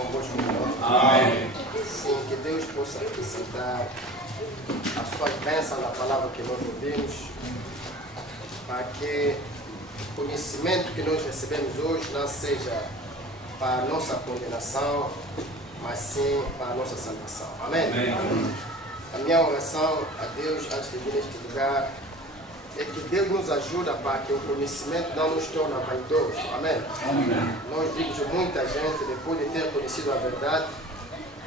convosco. Amém. Sim, que Deus possa acrescentar a sua bênção na palavra que nós ouvimos, para que o conhecimento que nós recebemos hoje não seja para a nossa condenação, mas sim para a nossa salvação. Amém? Amém. A minha oração a Deus antes de vir neste lugar é que Deus nos ajuda para que o conhecimento não nos torne vaidoso. Amém? Amém. Nós vimos muita gente, depois de ter conhecido a verdade,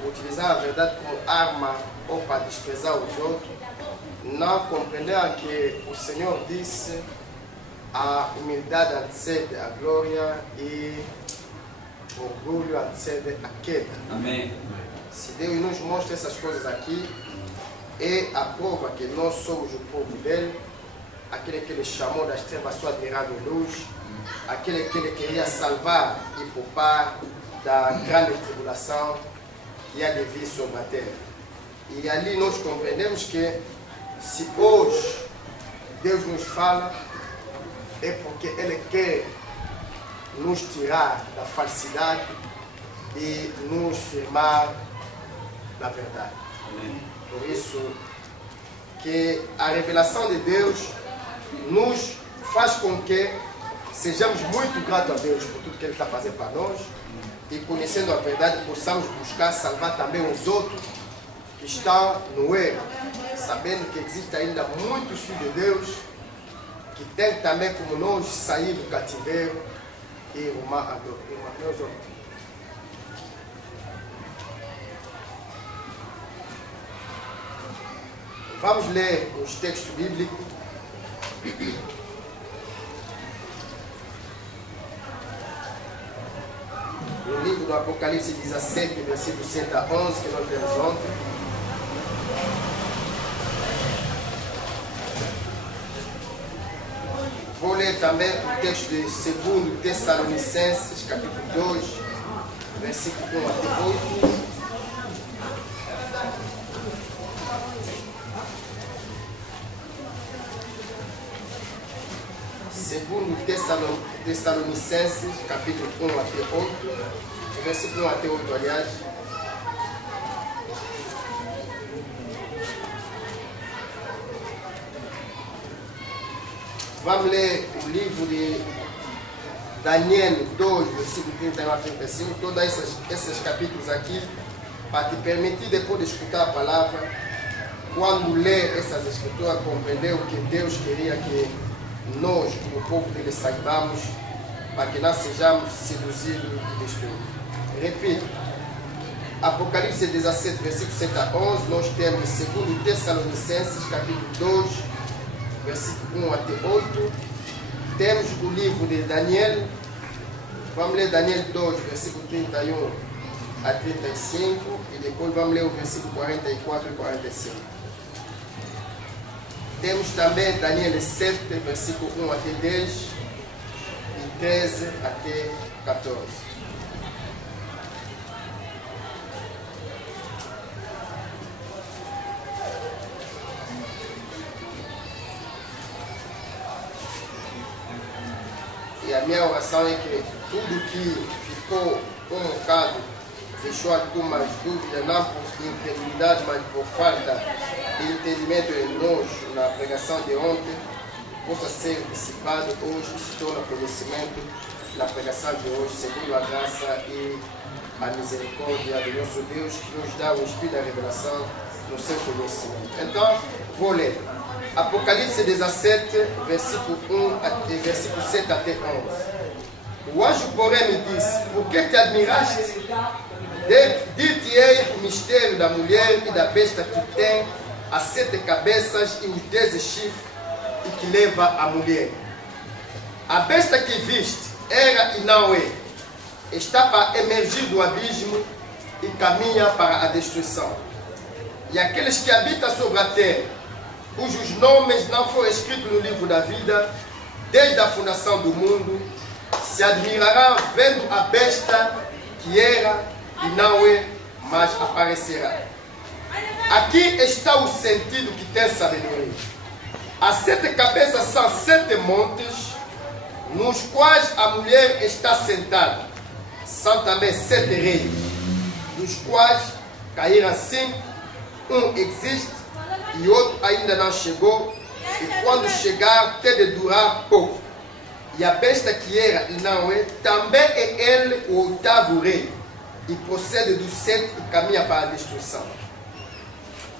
utilizar a verdade como arma ou para desprezar os outros, não compreenderam que o Senhor disse: a humildade antecede a glória e o orgulho antecede a queda. Amém. Se Deus nos mostra essas coisas aqui, é a prova que nós somos o povo dele, aquele que ele chamou das trevas à sua admirável luz, aquele que ele queria salvar e poupar da grande tribulação que há de vir sobre a terra. E ali nós compreendemos que se hoje Deus nos fala, é porque Ele quer nos tirar da falsidade e nos firmar na verdade. Amém. Por isso que a revelação de Deus nos faz com que sejamos muito gratos a Deus por tudo que Ele está fazendo para nós, e conhecendo a verdade possamos buscar salvar também os outros que estão no erro, sabendo que existe ainda muitos filhos de Deus que têm também como nós sair do cativeiro e rumar a Deus. Vamos ler os textos bíblicos. No livro do Apocalipse 17, versículo 7 a 11, que nós lemos ontem. Vou ler também o texto de 2 Tessalonicenses, capítulo 2, versículo 1 até 8. Segundo Tessalonicenses, capítulo 1 até 8, versículo 1 até 8, aliás. Vamos ler o livro de Daniel 2, versículo 31 a 35, todos esses capítulos aqui, para te permitir, depois de escutar a palavra, quando ler essas escrituras, compreender o que Deus queria que nós, como povo dele, saibamos, para que não sejamos seduzidos e destruídos. Repito, Apocalipse 17, versículo 7 a 11, nós temos 2 Tessalonicenses, capítulo 2, versículo 1 até 8. Temos o livro de Daniel, vamos ler Daniel 2, versículo 31 a 35, e depois vamos ler o versículo 44 e 45. Temos também Daniel 7, versículo 1 até 10 e 13 até 14. E a minha oração é que tudo que ficou um bocado, deixou algumas dúvidas, não por incredulidade, mas por falta de entendimento em nós na pregação de ontem, possa ser dissipado hoje, se torna conhecimento na pregação de hoje, segundo a graça e a misericórdia do nosso Deus, que nos dá o Espírito da revelação no seu conhecimento. Então, vou ler. Apocalipse 17, versículo 1 até versículo 7 até 11. O anjo, porém, me disse: por que te admiraste? Dir-te-ei o mistério da mulher e da besta que tem as 7 cabeças e os 10 chifres, e que leva a mulher. A besta que viste era e não é, está para emergir do abismo e caminha para a destruição. E aqueles que habitam sobre a terra, cujos nomes não foram escritos no livro da vida, desde a fundação do mundo, se admirarão vendo a besta que era e não é, mas aparecerá. Aqui está o sentido que tem sabedoria. As 7 cabeças são 7 montes, nos quais a mulher está sentada. São também 7 reis. dos quais caíram 5, um existe e outro ainda não chegou, e quando chegar tem de durar pouco. E a besta que era e não é, também é ele o oitavo rei, e procede do centro e caminha para a destruição.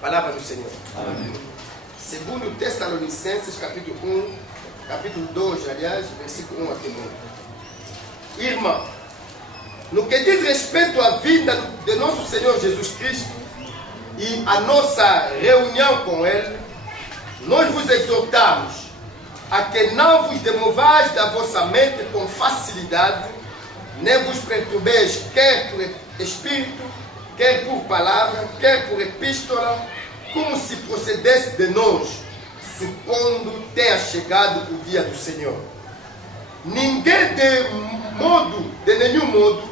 Palavra do Senhor. Amém. Segundo Tessalonicenses, capítulo 1, capítulo 2, aliás, versículo 1 até 9. Irmão, no que diz respeito à vinda de nosso Senhor Jesus Cristo e a nossa reunião com Ele, nós vos exortamos a que não vos demovais da vossa mente com facilidade, nem vos perturbeis, quer por espírito, quer por palavra, quer por epístola, como se procedesse de nós, supondo tenha chegado o dia do Senhor. Ninguém de nenhum modo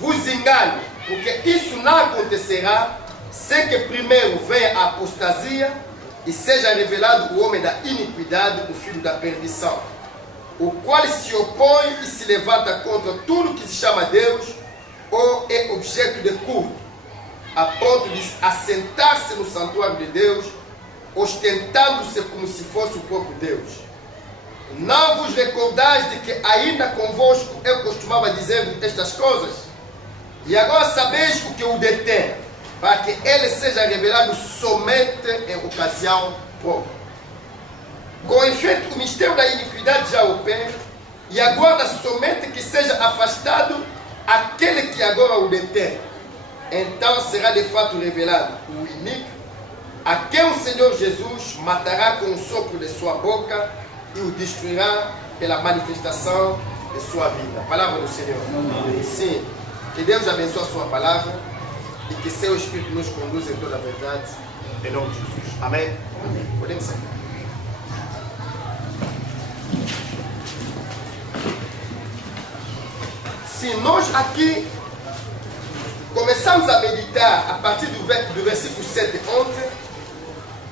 vos engane, porque isso não acontecerá sem que primeiro venha a apostasia e seja revelado o homem da iniquidade, o filho da perdição, o qual se opõe e se levanta contra tudo que se chama Deus ou é objeto de culto, a ponto de assentar-se no santuário de Deus, ostentando-se como se fosse o próprio Deus. Não vos recordais de que ainda convosco eu costumava dizer estas coisas? E agora sabeis o que o detém, para que ele seja revelado somente em ocasião própria. Com efeito, o mistério da iniquidade já opera, e aguarda somente que seja afastado aquele que agora o detém. Então será de fato revelado o iníquo, a quem o Senhor Jesus matará com o sopro de sua boca e o destruirá pela manifestação de sua vida. Palavra do Senhor. Sim, que Deus abençoe a sua palavra e que seu Espírito nos conduza em toda a verdade, em nome de Jesus. Amém? Amém. Podemos sair. Se nós aqui começamos a meditar a partir do versículo 7 ontem,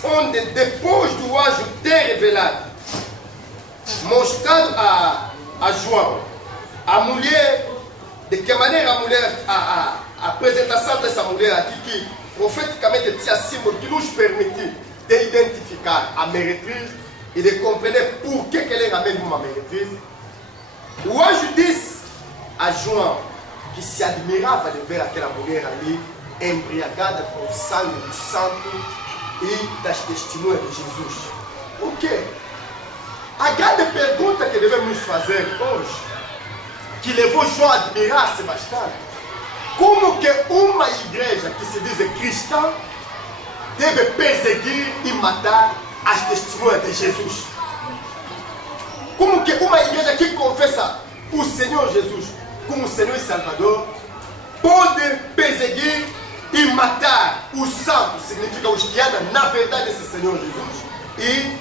onde depois do anjo ter revelado, mostrado a João, a mulher, de que maneira a mulher, a apresentação dessa mulher aqui, que profeticamente tinha símbolo que nos permitiu de identificar a meretriz e de compreender por que ela era mesmo uma meretriz. O anjo disse a João que se admirava de ver aquela mulher ali, embriagada com o sangue do santo e das testemunhas de Jesus. Por quê? A grande pergunta que devemos fazer hoje, que levou João a admirar-se bastante, como que uma igreja que se diz cristã deve perseguir e matar as testemunhas de Jesus? Como que uma igreja que confessa o Senhor Jesus como Senhor e Salvador pode perseguir e matar os santos, significa os que andam na verdade desse Senhor Jesus, e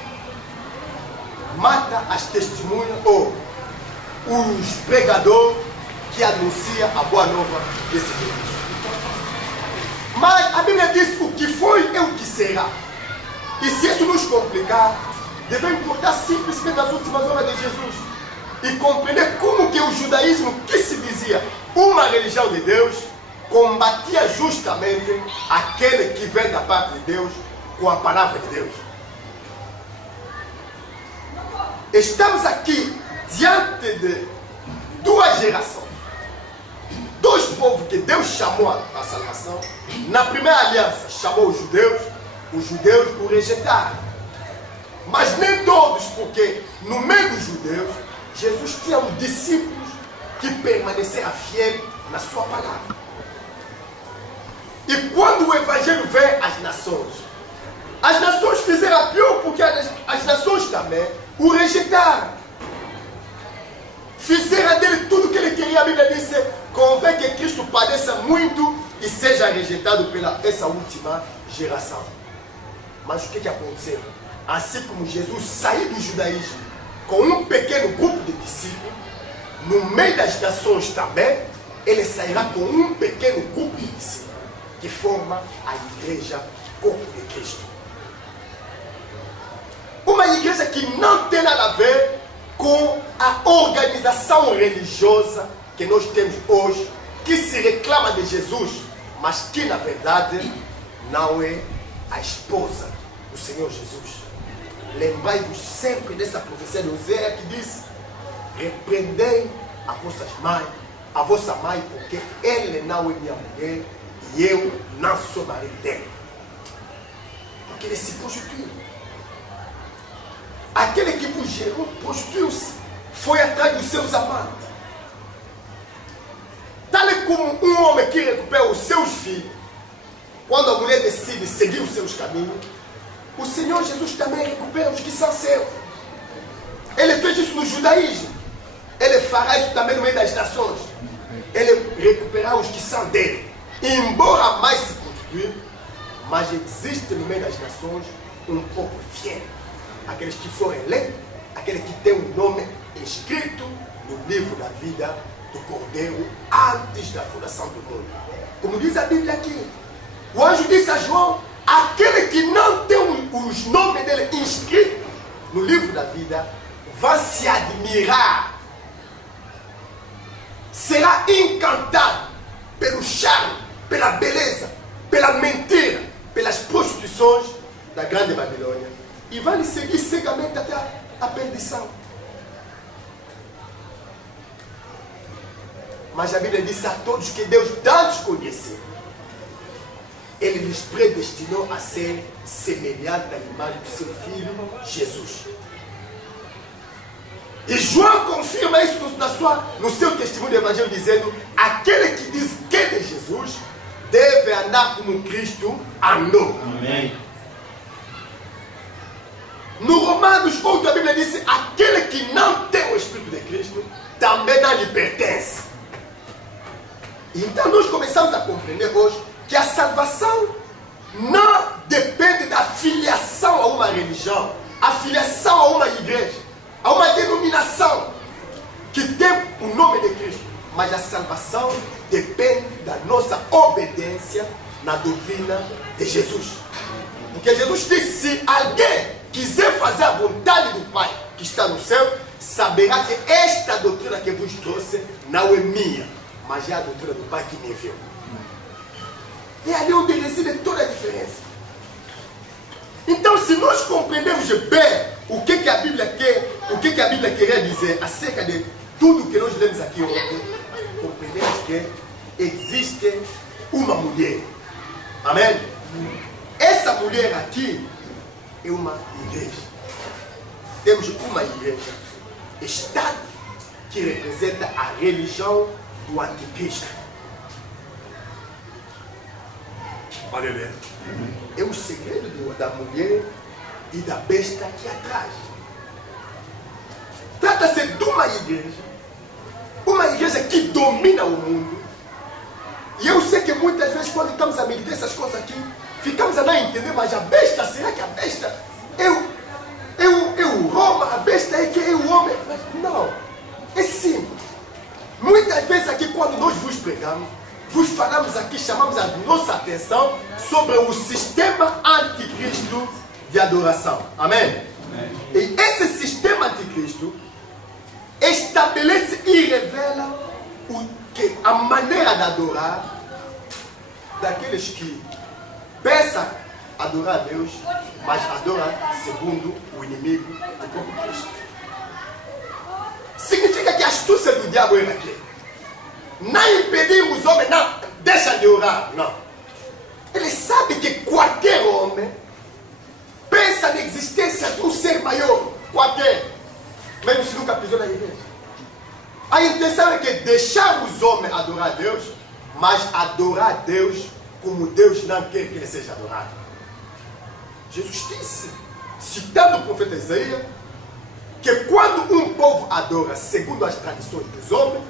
mata as testemunhas ou os pregadores que anunciam a boa nova desse Jesus? Mas a Bíblia diz o que foi é o que será. E se isso nos complicar, devemos importar simplesmente as últimas horas de Jesus e compreender como que o judaísmo, que se dizia uma religião de Deus, combatia justamente aquele que vem da parte de Deus com a palavra de Deus. Estamos aqui diante de duas gerações, dois povos que Deus chamou à salvação. Na primeira aliança chamou os judeus o rejeitaram, mas nem todos, porque no meio dos judeus Jesus tinha os discípulos que permaneceram fiéis na sua palavra. E quando o evangelho veio às nações fizeram a pior, porque as nações também o rejeitaram. Fizeram dele tudo o que ele queria. A Bíblia disse: convém que Cristo padeça muito e seja rejeitado pela essa última geração. Mas o que aconteceu? Assim como Jesus saiu do judaísmo com um pequeno grupo de discípulos, no meio das nações também, ele sairá com um pequeno grupo de discípulos, que forma a igreja, corpo de Cristo. Uma igreja que não tem nada a ver com a organização religiosa que nós temos hoje, que se reclama de Jesus mas que na verdade não é a esposa do Senhor Jesus. Lembrai-vos sempre dessa profecia de Oséias que diz: repreendei a vossa mãe, porque ela não é minha mulher e eu não sou marido dela. Porque ele se prostituiu. Aquele que vos gerou prostituiu-se, foi atrás dos seus amantes. Tal como um homem que recupera os seus filhos, quando a mulher decide seguir os seus caminhos, o Senhor Jesus também recupera os que são seus. Ele fez isso no judaísmo. Ele fará isso também no meio das nações. Ele recuperará os que são dele. Embora mais se prostituir, mas existe no meio das nações um povo fiel. Aqueles que foram eleitos, aqueles que têm o nome escrito no livro da vida do Cordeiro antes da fundação do mundo. Como diz a Bíblia aqui, o anjo disse a João: aquele que não tem os nomes dele inscritos no livro da vida vai se admirar, será encantado pelo charme, pela beleza, pela mentira, pelas prostituições da grande Babilônia, e vai lhe seguir cegamente até a perdição. Mas a Bíblia diz a todos que Deus dantes conheceu, Ele lhes predestinou a ser semelhante à imagem do seu Filho Jesus. E João confirma isso no seu testemunho do Evangelho, dizendo: aquele que diz que é de Jesus deve andar como Cristo andou. Amém. No Romanos 8, a Bíblia diz: aquele que não tem o Espírito de Cristo também não lhe pertence. Então nós começamos a compreender hoje que a salvação não depende da filiação a uma religião, a filiação a uma igreja, a uma denominação que tem o nome de Cristo, mas a salvação depende da nossa obediência na doutrina de Jesus. Porque Jesus disse: se alguém quiser fazer a vontade do Pai que está no céu, saberá que esta doutrina que vos trouxe não é minha, mas é a doutrina do Pai que me enviou. E ali onde reside toda a diferença. Então, se nós compreendemos bem o que a Bíblia quer, o que a Bíblia queria dizer acerca de tudo que nós lemos aqui ontem, compreendemos que existe uma mulher. Amém? Essa mulher aqui é uma igreja. Temos uma igreja, Estado, que representa a religião do anticristo. Olha bem. É o segredo da mulher e da besta aqui atrás. Trata-se de uma igreja que domina o mundo. E eu sei que muitas vezes, quando estamos a meditar essas coisas aqui, ficamos a não entender: mas a besta, será que a besta é o Roma? A besta é que é o homem? Mas não, é simples. Muitas vezes aqui, quando nós vos pregamos, vos falamos aqui, chamamos a nossa atenção sobre o sistema anticristo de adoração. Amém? Amém. E esse sistema anticristo estabelece e revela a maneira de adorar daqueles que pensam adorar a Deus, mas adoram segundo o inimigo do próprio Cristo. Significa que a astúcia do diabo é aqui. Não impedir os homens, não, deixa de orar, não. Ele sabe que qualquer homem pensa na existência de um ser maior, qualquer, mesmo se nunca pisou na igreja. A intenção é que deixar os homens adorar a Deus, mas adorar a Deus como Deus não quer que ele seja adorado. Jesus disse, citando o profeta Isaías, que quando um povo adora segundo as tradições dos homens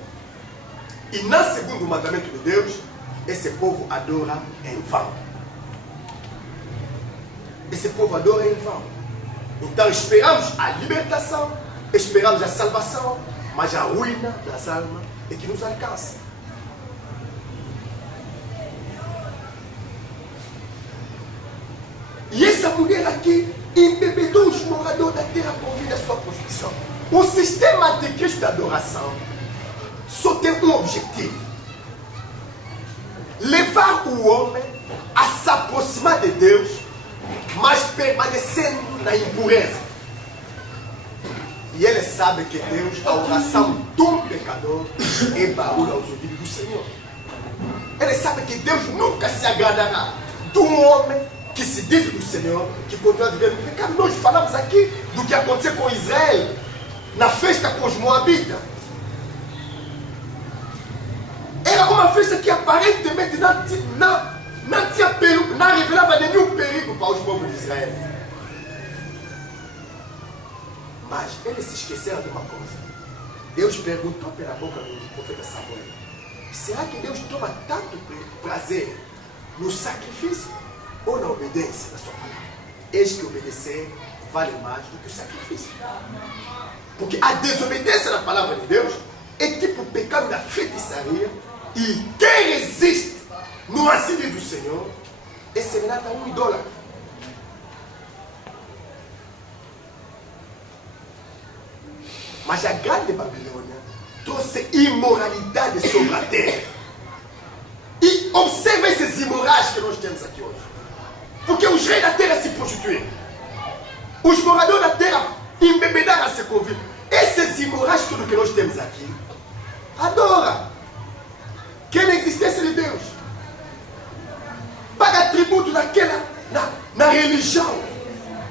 e não segundo o mandamento de Deus, esse povo adora em vão. Esse povo adora em vão. Então esperamos a libertação, esperamos a salvação, mas a ruína das almas é que nos alcança. E essa mulher aqui embebedou os moradores da terra por vir da sua prostituição. O sistema anticristo de adoração só tem um objetivo: levar o o homem a se aproximar de Deus, mas permanecendo na impureza. E ele sabe que Deus, a oração de um pecador é barulho aos ouvidos do Senhor. Ele sabe que Deus nunca se agradará de um homem que se diz do Senhor, que continua a viver no pecado. Nós falamos aqui do que aconteceu com Israel na festa com os Moabitas. Era uma festa que aparentemente não tinha perigo, não revelava nenhum perigo para os povos de Israel. Mas eles se esqueceram de uma coisa. Deus perguntou pela boca do profeta Samuel: será que Deus toma tanto prazer no sacrifício ou na obediência da sua palavra? Eis que obedecer vale mais do que o sacrifício. Porque a desobediência da palavra de Deus é tipo o pecado da feitiçaria. E quem resiste no assim diz o Senhor é semelhante a um idólatra. Mas a grande Babilônia trouxe imoralidade sobre a terra. E observe esses imorais que nós temos aqui hoje. Porque os reis da terra se prostituíram. Os moradores da terra embebedaram a se convir. Esses imorais, tudo que nós temos aqui, adora. Quer na existência de Deus. Paga tributo na religião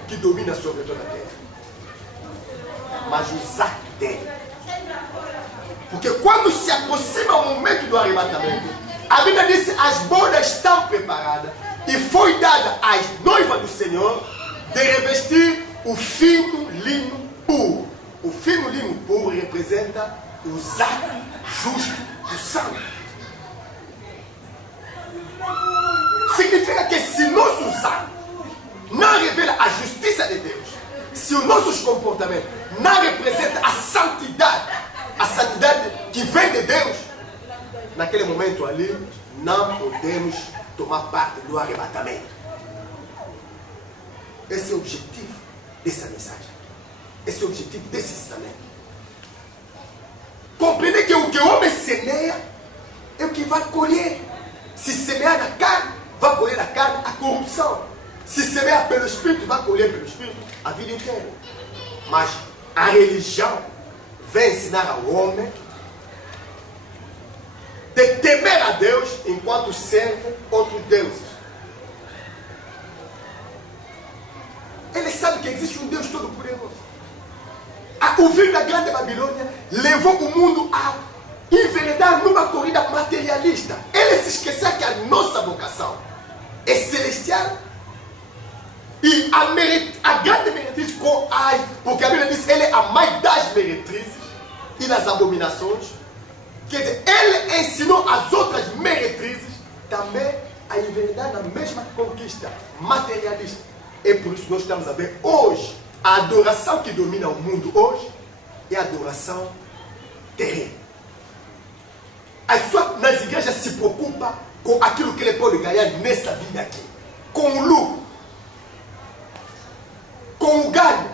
que domina sobre toda a terra. Mas os atos dele. Porque quando se aproxima o momento do arrebatamento, a Bíblia diz que as bodas estão preparadas e foi dada às noivas do Senhor de revestir o fino lino puro. O fino lino puro representa os atos justos do santo. Significa que se nossos atos não revelam a justiça de Deus, se os nossos comportamentos não representam a santidade que vem de Deus, naquele momento ali, não podemos tomar parte do arrebatamento. Esse é o objetivo dessa mensagem. Esse é o objetivo desse ensinamento. Compreender que o que o homem semeia é o que vai colher. Se semear na carne, vai colher na carne a corrupção. Se semear pelo Espírito, vai colher pelo Espírito a vida inteira. Mas a religião vem ensinar ao homem de temer a Deus enquanto serve outros deuses. Ele sabe que existe um Deus todo-poderoso. O vinho da grande Babilônia levou o mundo a enveredar numa corrida materialista. Ele se esqueceu que a nossa vocação é celestial. E a grande meretriz, porque a Bíblia diz que ele é a mãe das meretrizes e das abominações. Quer dizer, ele ensinou as outras meretrizes também a enveredar na mesma conquista materialista. É por isso que nós estamos a ver hoje, a adoração que domina o mundo hoje é a adoração terrena. Nas igrejas se preocupa com aquilo que ele pode ganhar nessa vida aqui. Com o lucro. Com o ganho.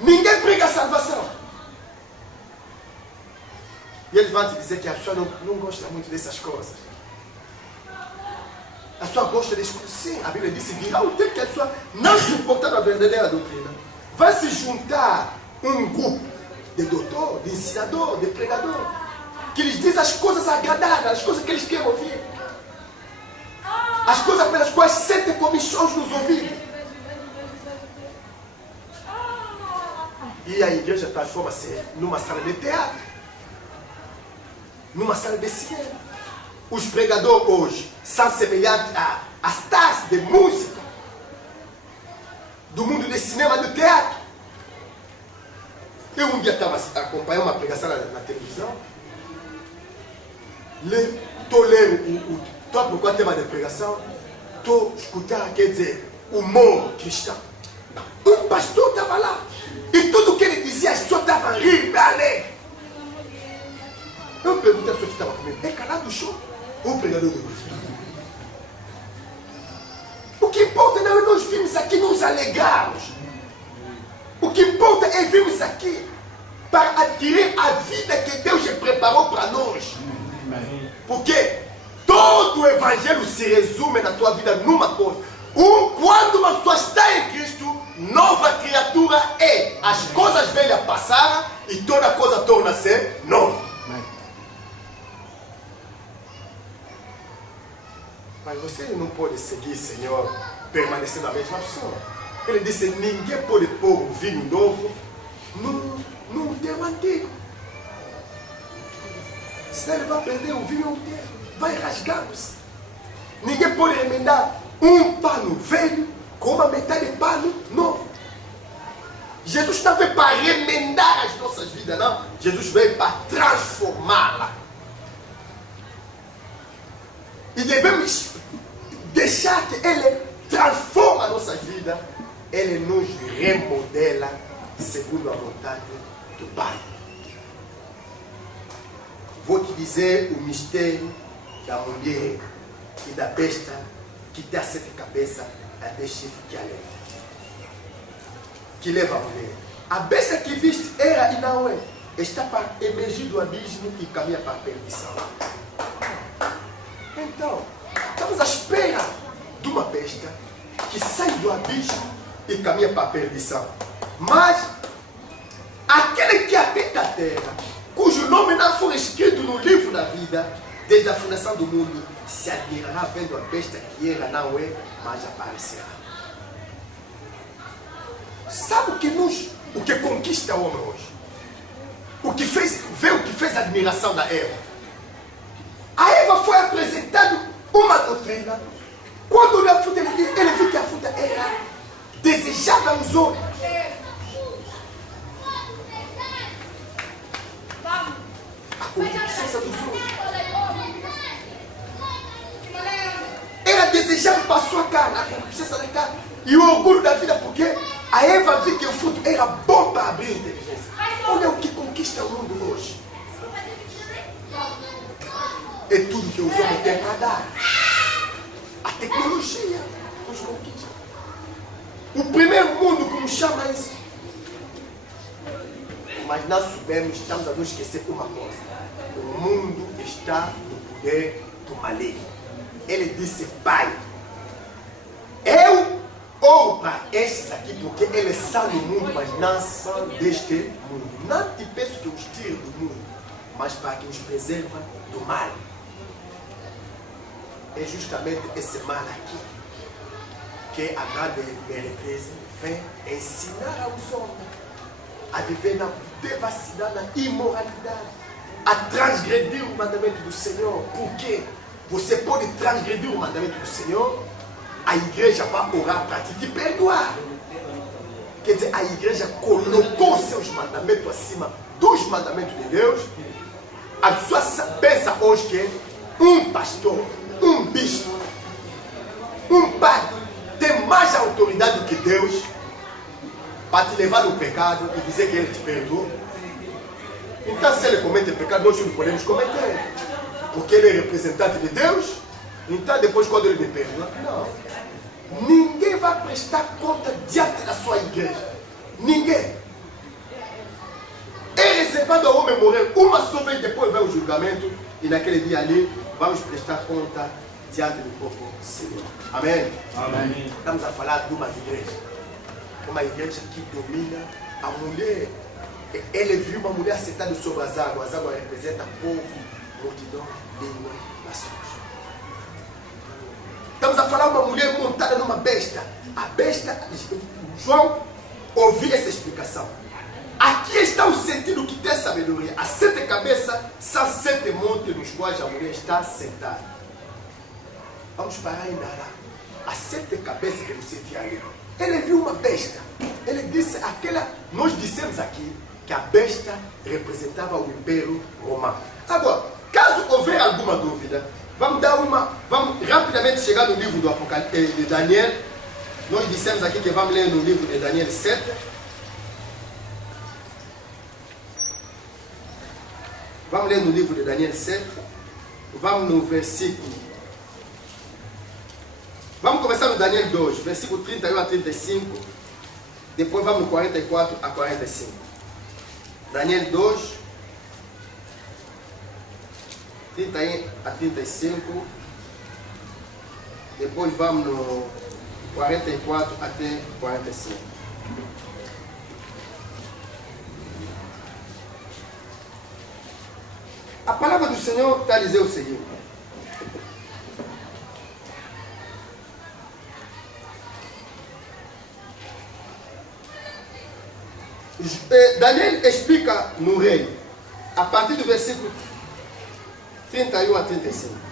Ninguém prega a salvação. E eles vão te dizer que a pessoa não gosta muito dessas coisas. A pessoa gosta de escutar. Sim, a Bíblia disse: virá o tempo que a pessoa, não suportando a verdadeira doutrina, vai se juntar um grupo de doutor, de ensinador, de pregador, que lhes diz as coisas agradáveis, as coisas que eles querem ouvir, as coisas pelas quais sentem comichões nos ouvidos. E a igreja transforma-se numa sala de teatro, numa sala de cinema. Os pregadores hoje são semelhantes às stars de música do mundo do cinema e do teatro. Eu um dia estava acompanhando uma pregação na televisão. Estou lendo, estou a procurar o tema de pregação. Estou escutando, quer dizer, humor cristão. Um pastor estava lá. E tudo que ele dizia, as pessoas estavam rindo, alegre. Eu perguntei a pessoa que estava comigo: é calado o show? O pregador de hoje. O que importa não é nós virmos aqui nos alegrarmos. O que importa é virmos aqui para adquirir a vida que Deus já preparou para nós. Porque todo o evangelho se resume na tua vida numa coisa. Quando uma pessoa está em Cristo, nova criatura é. As coisas velhas passaram e toda coisa torna-se nova. Mas você não pode seguir, Senhor, permanecendo a mesma pessoa. Ele disse, ninguém pode pôr um vinho novo no termo antigo. Senão ele vai perder o vinho inteiro, vai rasgar-se. Ninguém pode remendar um pano velho com uma metade de pano novo. Jesus não veio para remendar as nossas vidas, não. Jesus veio para transformá-la. E devemos deixar que Ele transforma a nossa vida. Ele nos remodela segundo a vontade do Pai. Vou te dizer o mistério da mulher e da besta que tem 7 cabeças a 10 chifres que a leva. Que leva a mulher. A besta que viste era e não é. Está para emergir do abismo e caminha para a perdição. Então, estamos à espera de uma besta que sai do abismo e caminha para a perdição. Mas aquele que habita a terra, cujo nome não foi escrito no livro da vida, desde a fundação do mundo, se admirará vendo a besta que era, não é, mas aparecerá. Sabe o que conquista o homem hoje? Vê o que fez a admiração da Eva. A Eva foi apresentada uma doutrina. Quando olhou a fruta, ele viu que a fruta era desejável aos homens. A concupiscência dos homens era desejável para a sua carne, a concupiscência da carne e o orgulho da vida, porque a Eva viu que o fruto era bom para abrir a inteligência. Olha o que conquista o mundo hoje. É tudo que os homens têm para dar. A tecnologia nos conquista. O primeiro mundo, como chama isso? Mas nós sabemos, estamos a nos esquecer uma coisa. O mundo está no poder do maligno. Ele disse, Pai, eu oro para estes aqui, porque eles são do mundo, mas não são deste mundo. Não te peço que os tire do mundo, mas para que os preserve do mal. É justamente esse mal aqui que a grande meretriz vem ensinar aos homens a viver na devassidade, na imoralidade, a transgredir o mandamento do Senhor. Por quê? Você pode transgredir o mandamento do Senhor, a igreja vai orar para te perdoar. Quer dizer, a igreja colocou os seus mandamentos acima dos mandamentos de Deus. A pessoa pensa hoje que um pastor, um bispo, um padre tem mais autoridade do que Deus para te levar no pecado e dizer que ele te perdoou. Então, se ele comete pecado, nós não podemos cometer, porque ele é representante de Deus. Então, depois, quando ele me perdoa, não, ninguém vai prestar conta diante da sua igreja. Ninguém. É reservado ao homem morrer uma só vez, depois vem o julgamento, e naquele dia ali vamos prestar conta diante do povo Senhor. Amém? Amém. Estamos a falar de uma igreja que domina a mulher. Ele viu uma mulher sentada sobre as águas representam povo, multidão, língua, nações. Estamos a falar de uma mulher montada numa besta. A besta, João ouviu essa explicação. Aqui está o sentido que tem sabedoria. As 7 cabeças são 7 montes nos quais a mulher está sentada. Vamos parar ainda lá. As 7 cabeças que você viu ali. Ele viu uma besta. Ele disse aquela. Nós dissemos aqui que a besta representava o Império Romano. Agora, caso houver alguma dúvida, vamos rapidamente chegar no livro do Apocalipse de Daniel. Nós dissemos aqui que vamos ler no livro de Daniel 7. Vamos ler no livro de Daniel 7. Vamos no versículo. Vamos começar no Daniel 2, versículo 31 a 35. Depois vamos no 44 a 45. Daniel 2, 31 a 35. Depois vamos no 44 até 45. A palavra do Senhor está a dizer o seguinte. Daniel explica no rei, a partir do versículo 31 a 35.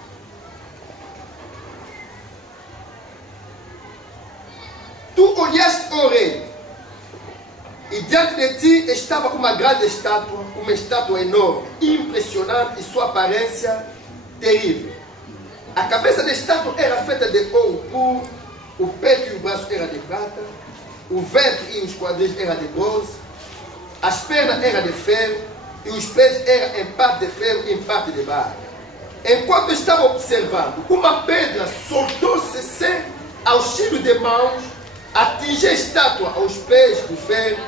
Tu olhaste, ó rei, e diante de ti estava uma grande estátua, uma estátua enorme, impressionante, e sua aparência terrível. A cabeça da estátua era feita de ouro puro, o peito e o braço eram de prata, o ventre e os quadris eram de bronze, as pernas eram de ferro, e os pés eram em parte de ferro e em parte de barro. Enquanto estava observando, uma pedra soltou-se sem auxílio de mãos, atingiu a estátua aos pés do ferro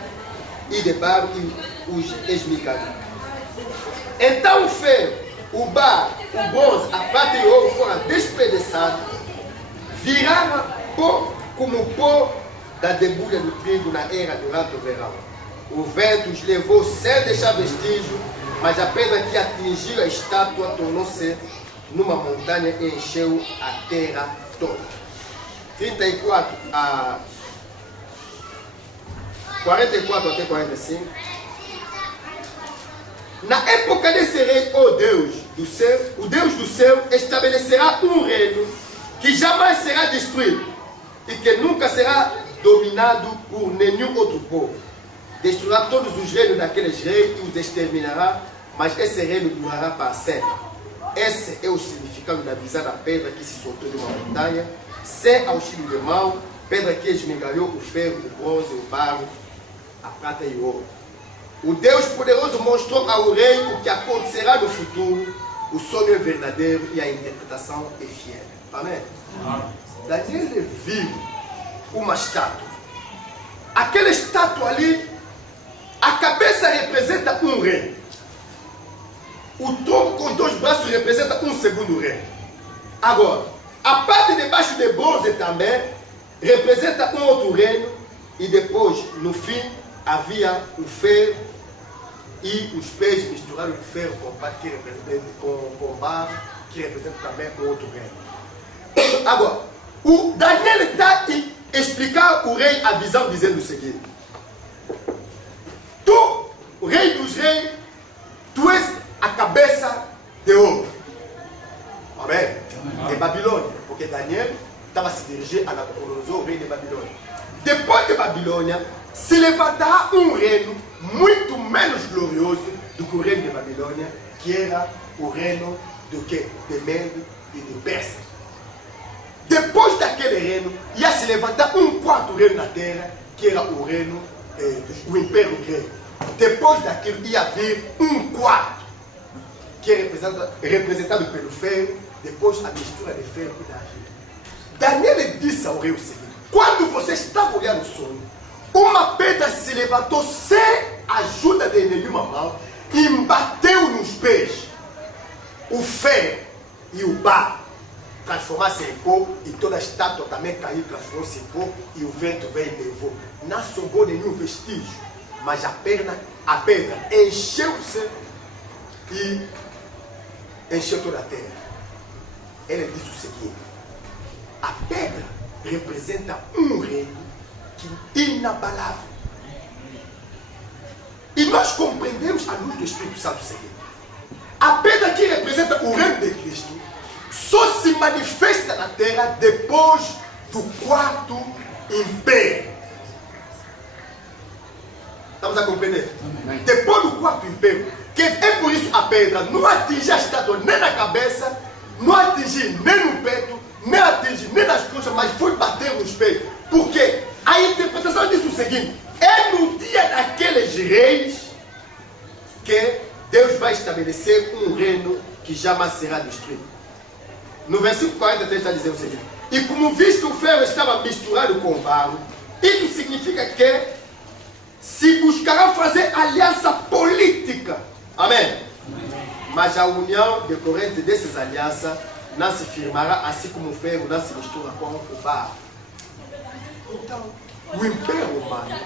e de barro e os esmigou. Então o ferro, o barro, o bronze, a prata e o ouro foram despedaçados, viraram pó como o pó da debulha do trigo na era durante o verão. O vento os levou sem deixar vestígio, mas a pedra que atingiu a estátua tornou-se numa montanha e encheu a terra toda. 34 a 44 até 45. Na época desse rei, ó Deus do céu, o Deus do céu estabelecerá um reino que jamais será destruído e que nunca será dominado por nenhum outro povo. Destruirá todos os reinos daqueles reis e os exterminará, mas esse reino durará para sempre. Esse é o significado da visão da pedra que se soltou de uma montanha, sem auxílio de mão, pedra que esmigalhou o ferro, o bronze, o barro, a prata e o ouro. O Deus poderoso mostrou ao rei o que acontecerá no futuro. O sonho é verdadeiro e a interpretação é fiel. Amém? Daniel viu uma estátua. Aquela estátua ali, a cabeça representa um rei. O tronco com os dois braços representa um segundo rei. Agora, a parte de baixo de bronze também representa um outro reino. E depois, no fim, havia o ferro e os pés misturaram o ferro com parte que representa com barro, que representa também o outro reino. Agora, o Daniel está a explicar ao rei a visão dizendo o seguinte. Tu, o rei dos reis, tu és a cabeça de ouro. Amém? De Babilônia. Porque Daniel estava a se dirigir a Nabucodonosor, o rei de Babilônia. Depois de Babilônia, se levantará um reino muito menos glorioso do que o reino de Babilônia, que era o reino do quê? De Medo e de Pérsia. Depois daquele reino, ia se levantar um quarto reino na terra, que era o reino do Império Grego. Depois daquilo ia vir um quarto, que é representado pelo ferro, depois a mistura de ferro e da argila. Daniel disse ao rei o seguinte: quando você estava olhando o sonho, uma pedra se levantou sem ajuda de nenhuma mão e bateu nos pés. O ferro e o barro transformaram-se em pó e toda a estátua também caiu, transformou-se em pó e o vento veio e levou. Não sobrou nenhum vestígio, mas a pedra encheu-se e encheu toda a terra. Ele disse o seguinte: a pedra representa um reino inabalável. E nós compreendemos a luz do Espírito Santo o seguinte: a pedra que representa o reino de Cristo só se manifesta na terra depois do quarto império. Estamos a compreender? Amém. Depois do quarto império, que é por isso a pedra não atinge a estátua nem na cabeça, não atinge nem no peito, nem atinge nem nas coxas, mas foi bater nos peitos. Porque a interpretação diz o seguinte: é no dia daqueles reis que Deus vai estabelecer um reino que jamais será destruído. No versículo 43 está dizendo o seguinte: e como visto o ferro estava misturado com o barro, isso significa que se buscará fazer aliança política. Amém? Mas a união decorrente dessas alianças não se firmará, assim como o ferro não se mistura com o barro. Então, o Império Romano,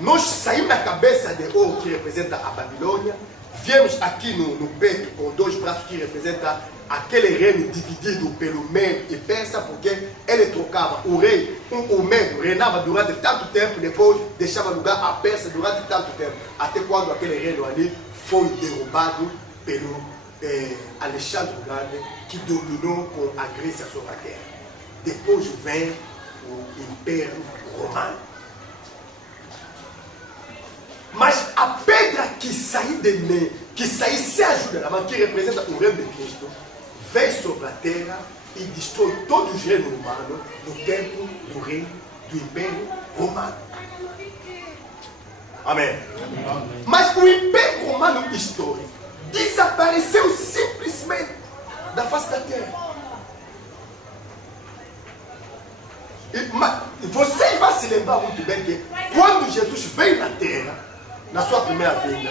nós saímos da cabeça de ouro que representa a Babilônia, viemos aqui no peito com dois braços que representam aquele reino dividido pelo Medo e Persa, porque ele trocava o rei, o Medo reinava durante tanto tempo, depois deixava lugar à Persa durante tanto tempo, até quando aquele reino ali foi derrubado pelo Alexandre o Grande, que dominou com a Grécia sobre a terra. Depois vem o Império Romano. Mas a pedra que saiu de mim, que saiu sem ajuda da mão, que representa o reino de Cristo, vem sobre a terra e destrói todos os reinos humanos no tempo do reino do Império Romano. Amém. Mas o Império Romano histórico desapareceu simplesmente da face da terra. Mas você vai se lembrar muito bem que quando Jesus veio na terra, na sua primeira vinda,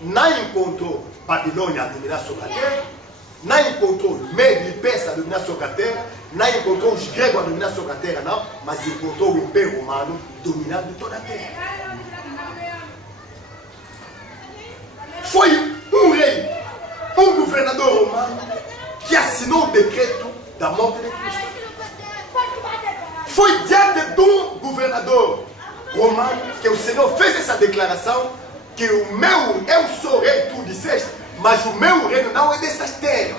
não encontrou Babilônia a dominar sobre a terra, não encontrou Medo e Persa a dominar sobre a terra, não encontrou os gregos a dominar sobre a terra, não, mas encontrou o Império Romano dominando toda a terra. Foi um rei, um governador romano que assinou o decreto da morte de Cristo. Foi diante de um governador romano que o Senhor fez essa declaração que eu sou rei, tu disseste, mas o meu reino não é dessa terra.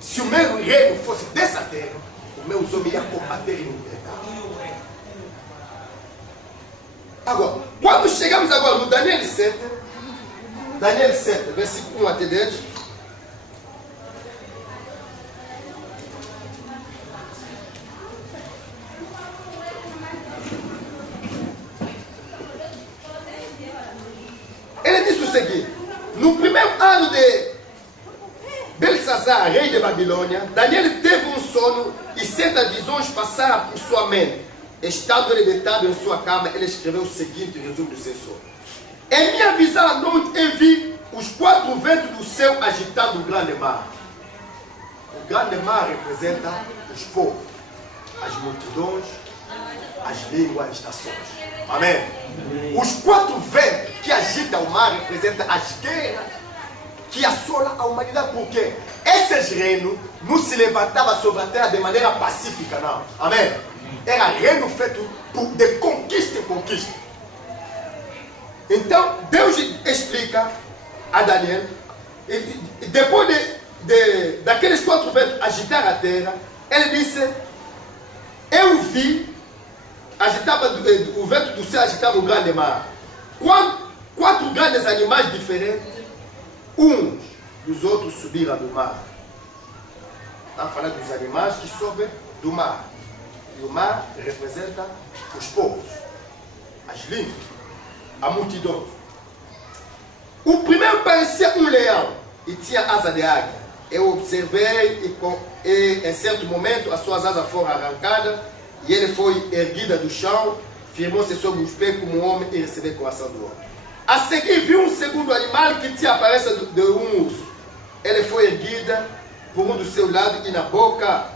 Se o meu reino fosse dessa terra, os meus homens iam combater e me libertar. Agora, quando chegamos agora no Daniel 7, versículo 1 até 10, ele diz o seguinte: no primeiro ano de Belsazar, rei de Babilônia, Daniel teve um sono e certas visões passaram por sua mente. Estando ele deitado em sua cama, ele escreveu o seguinte resumo do seu sonho: em minha visão à noite eu vi os quatro ventos do céu agitando o grande mar. O grande mar representa os povos, as multidões, as línguas, as nações. Amém? Os quatro ventos que agitam o mar representam as guerras que assolam a humanidade, porque esses reinos não se levantavam sobre a terra de maneira pacífica, não. Amém? Era reino feito de conquista em conquista. Então, Deus explica a Daniel, e depois daqueles quatro ventos agitar a terra, ele disse: eu vi, o vento do céu agitava o grande mar. Quatro grandes animais diferentes, uns dos outros subiram do mar. Está falando dos animais que sobem do mar. E o mar representa os povos, as línguas, a multidão. O primeiro parecia um leão e tinha asa de águia. Eu observei e em certo momento as suas asas foram arrancadas e ele foi erguida do chão, firmou-se sobre os pés como um homem e recebeu com a ação do homem. A seguir viu um segundo animal que tinha a aparência de um urso. Ele foi erguida por um do seu lado e na boca,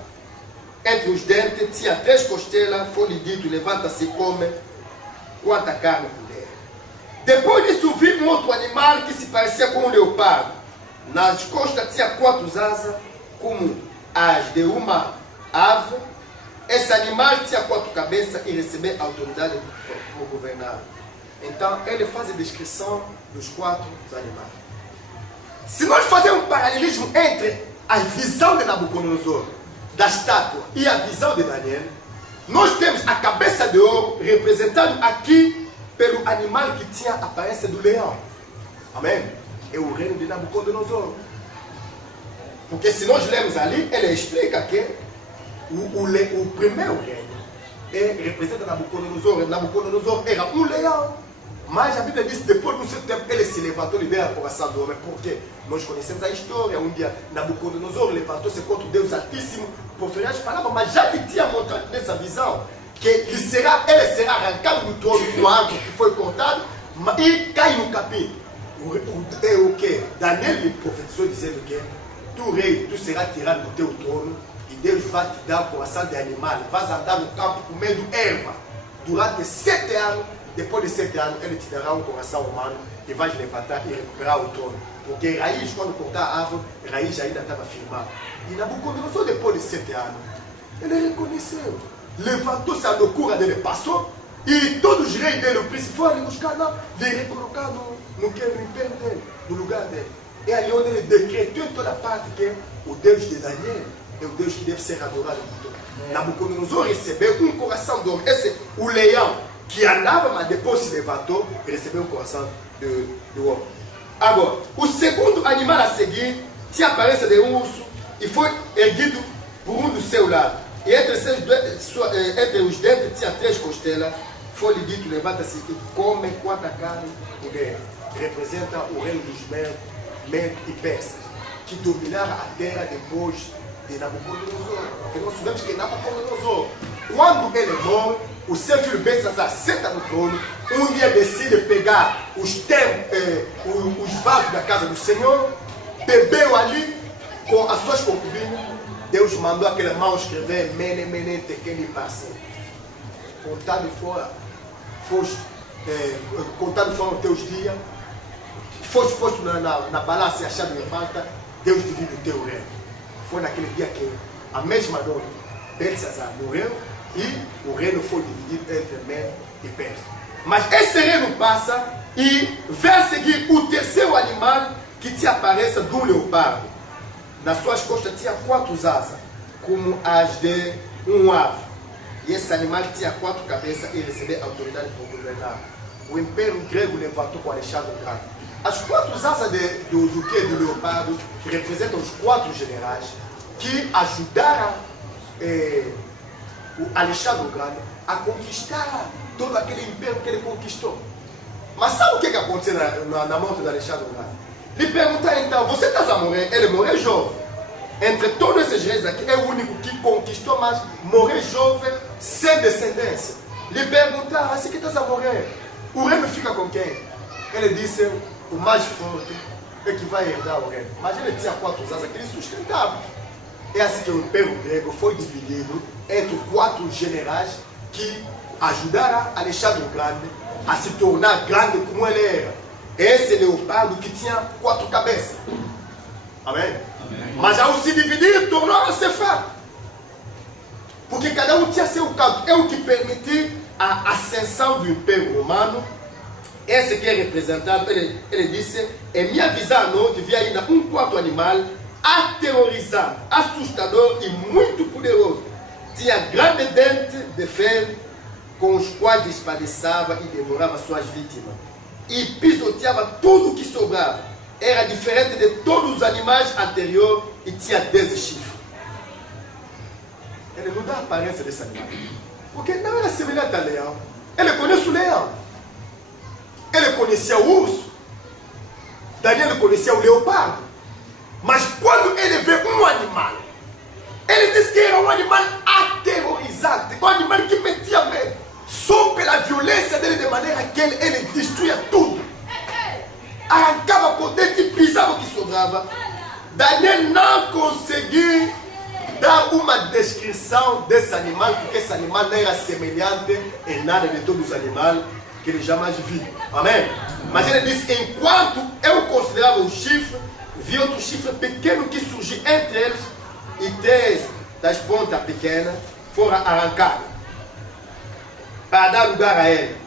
entre os dentes, tinha 3 costelas. Foi-lhe dito: levanta-se e come quanta carne puder. Depois disso vi um outro animal que se parecia com um leopardo. Nas costas tinha 4 asas como as de uma ave. Esse animal tinha 4 cabeças e recebeu autoridade para governar. Então ele faz a descrição dos 4 animais. Se nós fazermos um paralelismo entre a visão de Nabucodonosor da estátua e a visão de Daniel, nós temos a cabeça de ouro representado aqui pelo animal que tinha a aparência do leão. Amém? É o reino de Nabucodonosor. Porque se nós lemos ali, ele explica que o primeiro reino representa Nabucodonosor. Nabucodonosor era um leão. Mas a Bíblia diz que depois de um certo tempo ele se levantou e liberou a coração do homem. Porque nós conhecemos a história. Um dia Nabucodonosor levantou-se contra o Deus Altíssimo, proferiu as palavras, mas já lhe tinha mostrado nessa visão que ele será arrancado do trono com arco que foi cortado e cai no capim. O que Daniel lhe profetizou dizendo que tu rei, tu serás tirado do teu trono e Deus vai te dar o coração de animal. Vais andar no campo comendo erva durante 7 anos. Depois de 7 anos, ele te dará um coração humano e vais levantar e recuperar o trono. Porque raiz, quando cortar a árvore, raiz ainda estava firmada. E Nabucodonosor, depois de 7 anos, ele reconheceu. Levantou-se a loucura dele, passou. E todos os reis dele, o príncipe, foram buscar lá, lhe recolocar no império dele, no lugar dele. E ali onde ele decretou em toda parte que o Deus de Daniel é o Deus que deve ser adorado por todos. Nabucodonosor recebeu um coração de homem. Esse, o leão que andava, mas depois se levantou e recebeu um coração de homem. Agora, o segundo animal a seguir tinha a aparência de um urso e foi erguido por um do seu lado. E entre os dentes tinha 3 costelas. Foi-lhe dito, levanta-se e come quanta carne puder. Representa o reino dos Medos e Persas, que dominaram a terra depois de Nabucodonosor. Porque nós sabemos que Nabucodonosor, quando ele morre, o seu filho Belsazar senta no trono. Um dia decide pegar os vasos da casa do Senhor, bebeu ali com as suas concubinas. Deus mandou aquele mal escrever Mene, Mene, Tekel, Parsin. Contado fora, contado foram os teus dias, foste posto na balança e achado em falta, Deus divide o teu reino. Foi naquele dia que a mesma noite Belsazar morreu e o reino foi dividido entre Medo e Persa. Mas esse reino passa e vai seguir o terceiro animal que te aparece do leopardo. Nas suas costas tinha 4 asas, como as de um ave. E esse animal tinha 4 cabeças e recebeu autoridade para governar. O império grego levantou com Alexandre o Grande. As 4 asas do leopardo representam os 4 generais que ajudaram o Alexandre o Grande a conquistar todo aquele império que ele conquistou. Mas sabe o que aconteceu na morte de Alexandre o Grande? Lhe perguntar então, você está a morrer? Ele morreu jovem. Entre todos esses reis aqui, é o único que conquistou, mas morreu jovem, sem descendência. Lhe perguntar, assim que estás a morrer, o reino fica com quem? Ele disse, o mais forte é que vai herdar o reino. Mas ele tinha 4 asas que ele sustentava. É assim que o império grego foi dividido entre 4 generais que ajudaram Alexandre o Grande a se tornar grande como ele era. Esse leopardo que tinha 4 cabeças. Amém? Amém. Mas ao se dividir, tornou-se fraco. Porque cada um tinha seu canto. É o que permitiu a ascensão do Império Romano. Esse que é representado, ele disse, em minha visão à noite, vi ainda um quarto animal aterrorizante, assustador e muito poderoso. Tinha grandes dentes de ferro, com os quais espadeciava e devorava suas vítimas. E pisoteava tudo que sobrava. Era diferente de todos os animais anteriores e tinha 10 chifres. Ele não dá a aparência desse animal, porque não era semelhante a leão. Ele conhece o leão, ele conhecia o urso, Daniel conhecia o leopardo. Mas quando ele vê um animal, ele disse que era um animal aterrorizante, um animal que metia medo, só pela violência dele, de maneira que ele destruía tudo. Arrancava com o dente e pisava o que sobrava. Daniel não conseguiu dar uma descrição desse animal, porque esse animal não era semelhante em nada de todos os animais que ele jamais viu. Amém? Mas ele disse, enquanto eu considerava o chifre, vi outro chifre pequeno que surgiu entre eles, e 3 das pontas pequenas foram arrancadas para dar lugar a ele.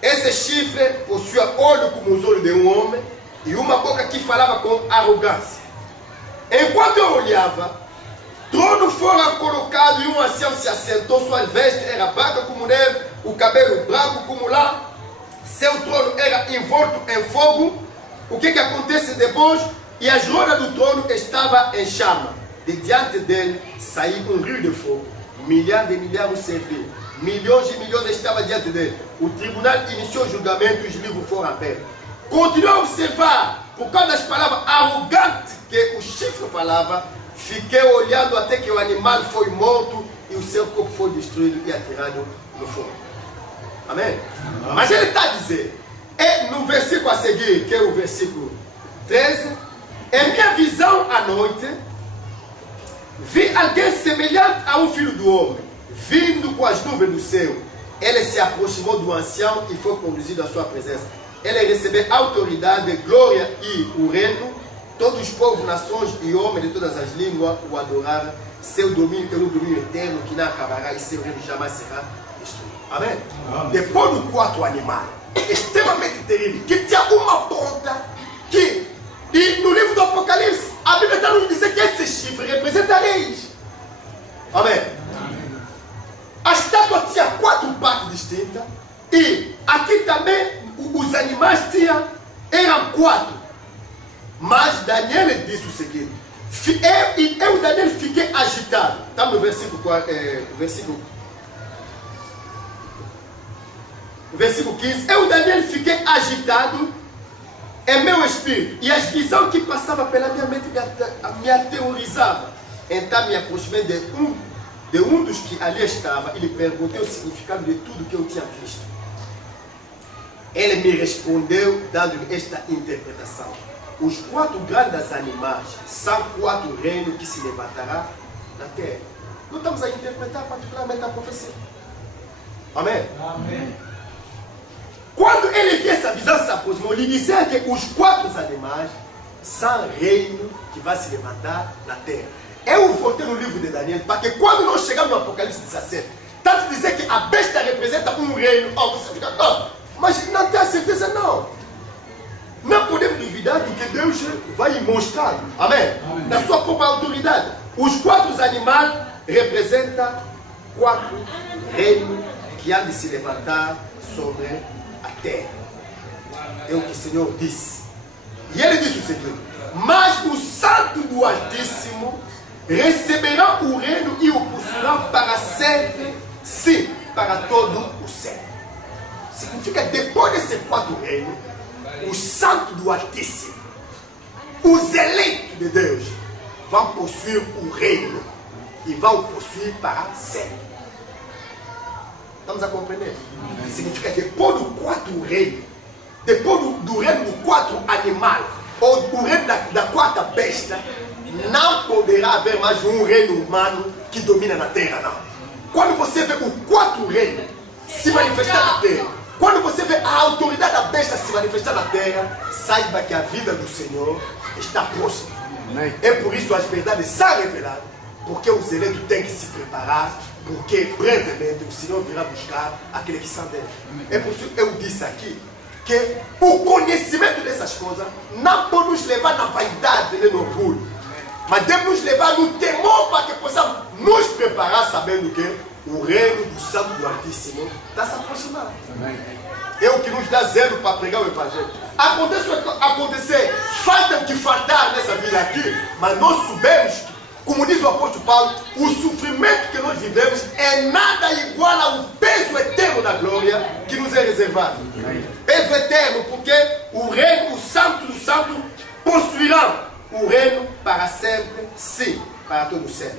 Esse chifre possuía olho como os olhos de um homem e uma boca que falava com arrogância. Enquanto eu olhava, trono fora colocado e um ancião se assentou. Suas vestes eram brancas como neve, o cabelo branco como lã. Seu trono era envolto em fogo. O que acontece depois? E as rodas do trono estavam em chama. De diante dele saiu um rio de fogo. Milhares de milhares o serviam. Milhões e milhões estavam diante dele. O tribunal iniciou o julgamento e os livros foram abertos. Continuou a observar, por causa das palavras arrogantes que o chifre falava. Fiquei olhando até que o animal foi morto e o seu corpo foi destruído e atirado no fogo. Amém? Mas ele está a dizer, no versículo a seguir, que é o versículo 13, Em minha visão à noite, vi alguém semelhante a um filho do homem, vindo com as nuvens do céu. Ele se aproximou do ancião e foi conduzido à sua presença. Ele recebeu autoridade, glória e o reino. Todos os povos, nações e homens de todas as línguas o adoraram. Seu domínio é um domínio eterno que não acabará e seu reino jamais será destruído. Amém? Amém. Depois do quarto animal, extremamente terrível, que tinha uma ponta que, e no livro do Apocalipse, a Bíblia está nos dizendo que esse chifre representa reis. Amém? Amém. A estátua tinha 4 partes distintas e aqui também os animais eram 4. Mas Daniel disse o seguinte: eu Daniel fiquei agitado. Está no versículo 15. Eu Daniel fiquei agitado em meu espírito, e as visões que passavam pela minha mente me aterrorizavam. Então me aproximei de um dos que ali estava e lhe perguntei o significado de tudo que eu tinha visto. Ele me respondeu dando-me esta interpretação: os 4 grandes animais são 4 reinos que se levantarão na terra. Não estamos a interpretar particularmente a profecia. Amém? Amém. Quando ele viu essa visão se aproximou, ele disse que os 4 animais são reinos que vão se levantar na terra. Eu voltei no livro de Daniel, porque quando nós chegamos no Apocalipse 17, tanto dizer que a besta representa um reino, você fica, não, mas não tem a certeza não. Não podemos duvidar do que Deus vai mostrar. Amém? Amém. Da sua própria autoridade. Os 4 animais representam 4 reinos que hão de se levantar sobre a terra. É o que o Senhor disse. E ele disse o seguinte: mas o santo do Altíssimo receberá o reino e o possuirá para sempre, sim, para todo o céu. Significa que depois desses 4 reinos, os santos do Altíssimo, os eleitos de Deus, vão possuir o reino e vão possuir para sempre. Estamos a compreender? Significa que depois do 4 reino, depois do reino do 4 animal, ou do reino da 4ª besta, não poderá haver mais um reino humano que domina na terra, não. Quando você vê o 4 reino se manifestar na terra, quando você vê a autoridade da besta se manifestar na terra, saiba que a vida do Senhor está próxima. É por isso as verdades são reveladas, porque os eleitos têm que se preparar, porque brevemente o Senhor virá buscar aquele que são dele. É por isso que eu disse aqui que o conhecimento dessas coisas não pode nos levar na vaidade nem no orgulho, mas deve nos levar no temor para que possamos nos preparar sabendo que o reino do Santo do Altíssimo está se aproximando. É o que nos dá zelo para pregar o Evangelho. Acontecer, falta o que faltar nessa vida aqui, mas nós sabemos, como diz o apóstolo Paulo, o sofrimento que nós vivemos é nada igual ao peso eterno da glória que nos é reservado. Peso eterno, porque o reino, o santo do santo, possuirão o reino para sempre, sim, para todo o céu.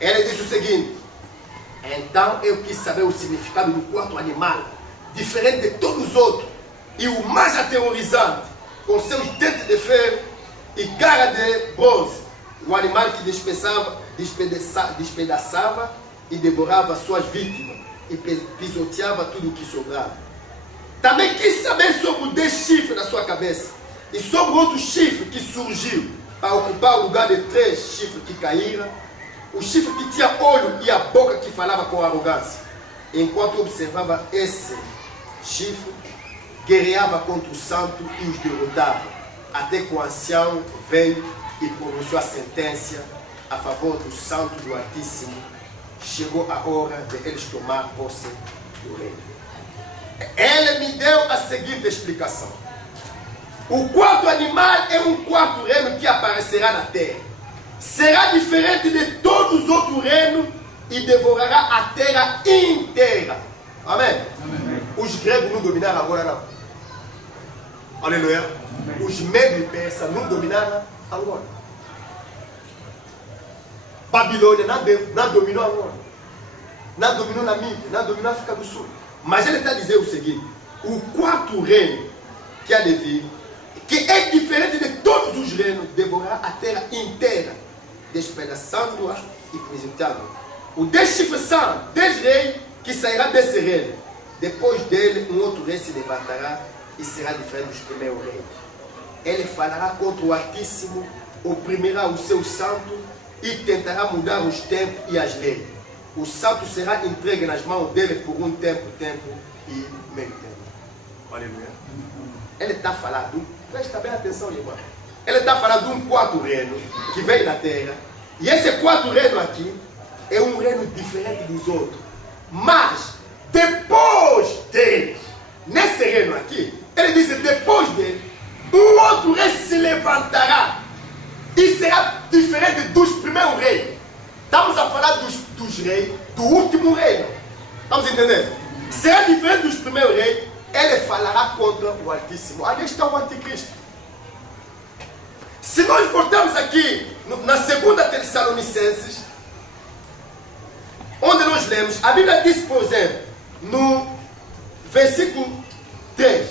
Ele diz o seguinte: então eu quis saber o significado do 4 animal, diferente de todos os outros, e o mais aterrorizante, com seus dentes de ferro e garra de bronze, o animal que despedaçava e devorava suas vítimas e pisoteava tudo o que sobrava. Também quis saber sobre o 10 chifres da sua cabeça e sobre outro chifre que surgiu para ocupar o lugar de 3 chifres que caíram, o chifre que tinha olho e a boca que falava com arrogância. Enquanto observava esse chifre, guerreava contra o santo e os derrotava, até que o ancião veio e pronunciou a sentença a favor do santo do Altíssimo. Chegou a hora de eles tomar posse do reino. Ele me deu a seguinte explicação: o 4º animal é um 4º reino que aparecerá na terra. Será diferente de todos os outros reinos e devorará a terra inteira. Amém? Amém. Os gregos não dominaram agora, não. Aleluia. Amém. Os medos e persas não dominaram agora. Babilônia não dominou agora. Não dominou na Mídia, não dominou na África do Sul. Mas ele está dizendo o seguinte: o 4º reino que há de vir que é diferente de todos os reinos, devorará a terra inteira, despedaçando-a e precipitando. O 10 chifres são 10 reis que sairá desse reino. Depois dele, um outro rei se levantará e será diferente dos primeiros reis. Ele falará contra o Altíssimo, oprimirá o seu santo e tentará mudar os tempos e as leis. O santo será entregue nas mãos dele por um tempo e meio tempo. Aleluia. Ele está falando, presta bem atenção, irmão. Ele está falando de um quarto reino que veio na terra. E esse quarto reino aqui é um reino diferente dos outros. Mas, depois dele, nesse reino aqui, ele diz: depois dele, um outro rei se levantará e será diferente dos primeiros reis. Estamos a falar dos reis do último reino. Estamos entendendo? Será diferente dos primeiros reis. Ele falará contra o Altíssimo. Ali está o Anticristo. Se nós voltamos aqui na segunda Tessalonicenses, onde nós lemos, a Bíblia diz, por exemplo, no versículo 3: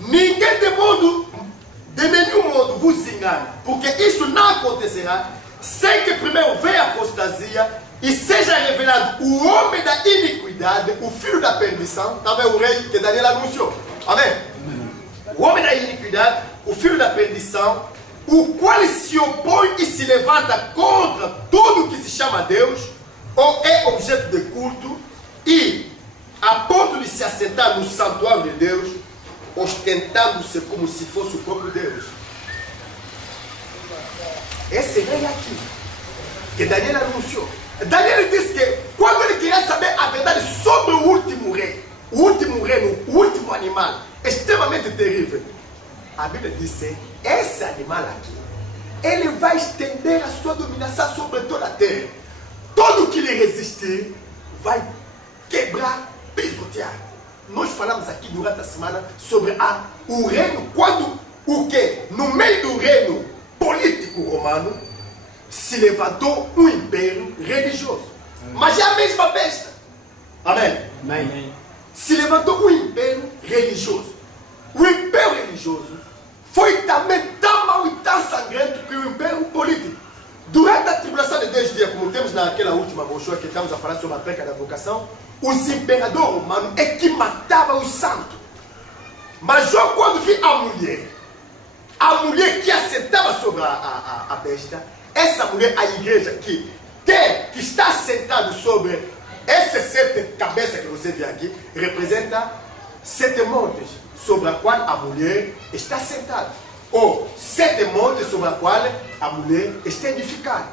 ninguém de nenhum modo vos engane, porque isto não acontecerá sem que primeiro venha a apostasia e seja revelado o homem da iniquidade, o filho da perdição. Está vendo o rei que Daniel anunciou? Amém? O homem da iniquidade, o filho da perdição, o qual se opõe e se levanta contra tudo que se chama Deus ou é objeto de culto, e a ponto de se assentar no santuário de Deus, ostentando-se como se fosse o próprio Deus. Esse rei aqui, que Daniel anunciou, Daniel disse que quando ele queria saber a verdade sobre o último rei, o último reino, o último animal, extremamente terrível, a Bíblia disse: esse animal aqui, ele vai estender a sua dominação sobre toda a terra. Todo que lhe resistir vai quebrar, pisotear. Nós falamos aqui durante a semana sobre o reino, quando o que? No meio do reino político romano se levantou um império religioso. Mas é a mesma besta. Amém? Amém. Se levantou um império religioso. O império religioso foi também tão mau e tão sangrento que o império político. Durante a tribulação de 10 dias, como temos naquela última brochura que estamos a falar sobre a perca da vocação, os imperadores romanos é que matavam os santos. Mas João, quando viu a mulher que assentava sobre a besta, essa mulher, a igreja que está sentada sobre essas 7 cabeças que você vê aqui, representa 7 montes sobre a qual a mulher está sentada. Ou 7 montes sobre a qual a mulher está edificada.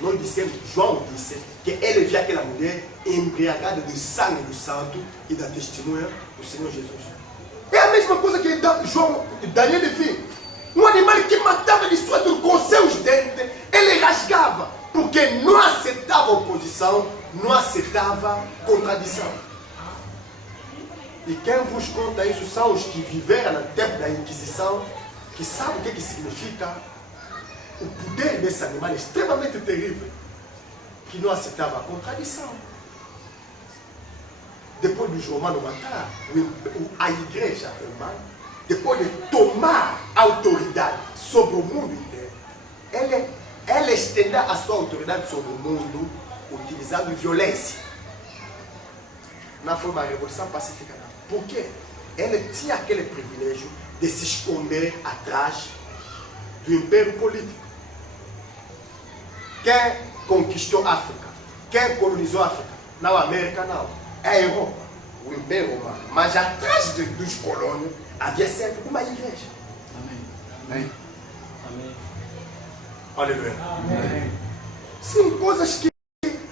Nós dissemos, João disse que ele via aquela mulher embriagada do sangue do santo e da testemunha do Senhor Jesus. É a mesma coisa que Daniel viu. Um animal que matava de sua dor com seus dentes, ele rasgava, porque não aceitava oposição, não aceitava contradição. E quem vos conta isso são os que viveram no tempo da Inquisição, que sabem o que significa o poder desse animal extremamente terrível, que não aceitava a contradição. Depois dos romanos matar a igreja romana, depois de tomar autoridade sobre o mundo inteiro, ela estendeu a sua autoridade sobre o mundo utilizando violência. Não foi uma revolução pacífica, não. Por quê? Ela tinha aquele privilégio de se esconder atrás do império político. Quem conquistou a África? Quem colonizou a África? Não a América, não. É a Europa, o império romano. Mas atrás dos colônios havia sempre uma igreja. Amém. Amém. Aleluia. Amém. São coisas que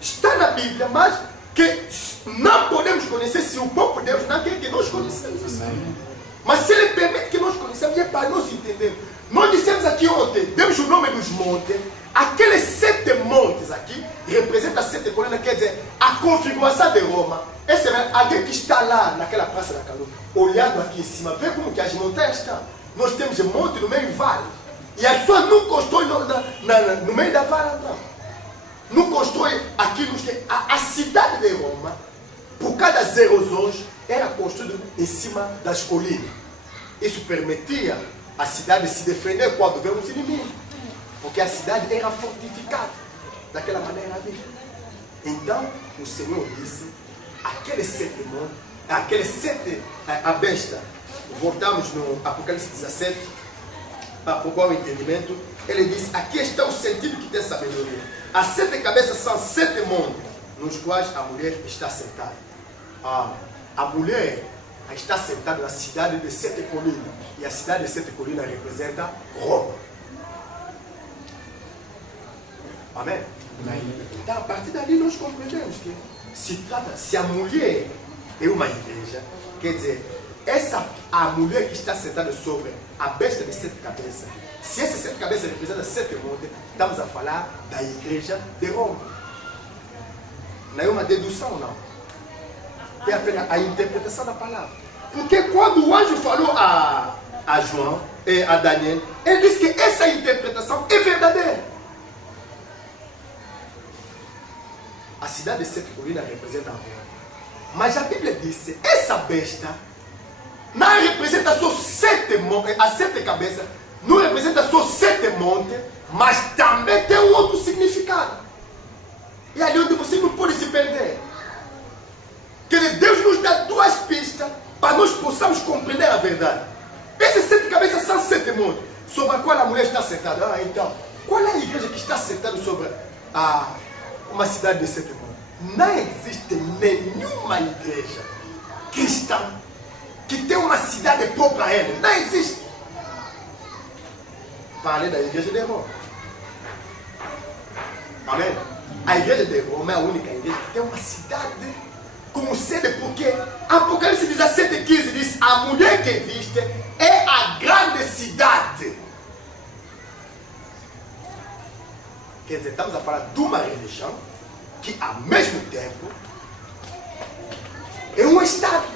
estão na Bíblia, mas que não podemos conhecer se o próprio Deus não quer que nós conhecemos. Amém. Mas se Ele permite que nós conheçamos, é para nós entendermos. Nós dissemos aqui ontem, demos o nome dos montes. Aqueles 7 montes aqui representam 7 colinas, quer dizer, a configuração de Roma. Esse é alguém que está lá naquela praça da Calor, olhando aqui em cima, vê como que as montanhas estão. Nós temos monte no meio do vale. E as pessoas não constroem no meio da vale, não. Não constroem aquilo que a cidade de Roma, por causa das erosões, era construída em cima das colinas. isso permitia a cidade se defender quando veio os inimigos. Porque a cidade era fortificada daquela maneira ali. Então, o Senhor disse, aqueles 7 montes, aqueles 7, a besta, voltamos no Apocalipse 17, para procurar o entendimento, ele diz, aqui está o sentido que tem sabedoria. As 7 cabeças são 7 montes, nos quais a mulher está sentada. A mulher está sentada na cidade de 7 colinas, e a cidade de 7 colinas representa Roma. Amém? Então, a partir dali nós compreendemos que se a mulher é uma igreja, quer dizer, a mulher que está sentada sobre a besta de 7 cabeças, se essas 7 cabeças representam 7 montes, estamos a falar da igreja de Roma. Não é uma dedução, não. É apenas a interpretação da palavra. Porque quando o anjo falou a João e a Daniel, ele disse que essa interpretação é verdadeira. A cidade de 7 colinas representa a Roma. Mas a Bíblia disse, essa besta não representa só 7 montes, as 7 cabeças, não representa só 7 montes, mas também tem um outro significado. E ali onde você não pode se perder. Que Deus nos dá 2 pistas para nós possamos compreender a verdade. Essas 7 cabeças são 7 montes, sobre a qual a mulher está sentada. Então, qual é a igreja que está sentada sobre uma cidade de 7 montes? Não existe nenhuma igreja cristã que tem uma cidade própria a ela. Não existe. Para além da igreja de Roma. Amém? A igreja de Roma é a única igreja que tem uma cidade como sede, porque Apocalipse 17:15 diz, a mulher que viste é a grande cidade. Quer dizer, estamos a falar de uma religião que ao mesmo tempo é um estado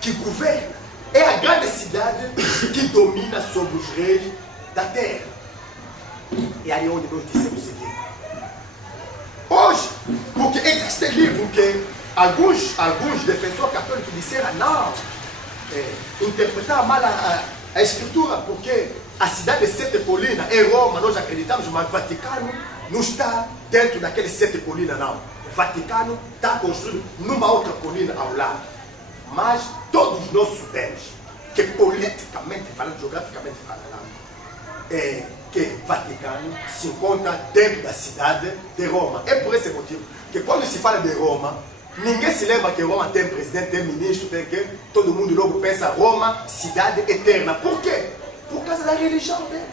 que governa. É a grande cidade que domina sobre os reis da terra. E aí onde nós dissemos o seguinte. Hoje, porque existe livro que alguns defensores católicos disseram, não, interpretar mal a escritura, porque a cidade de 7 colinas é Roma, nós acreditamos, mas o Vaticano não está dentro daqueles 7 colinas, não. O Vaticano está construído numa outra colina ao lado. Mas todos nós sabemos que politicamente falando, geograficamente falando, que o Vaticano se encontra dentro da cidade de Roma. É por esse motivo que quando se fala de Roma, ninguém se lembra que Roma tem presidente, tem ministro, tem que todo mundo logo pensa Roma, cidade eterna. Por quê? Por causa da religião dele.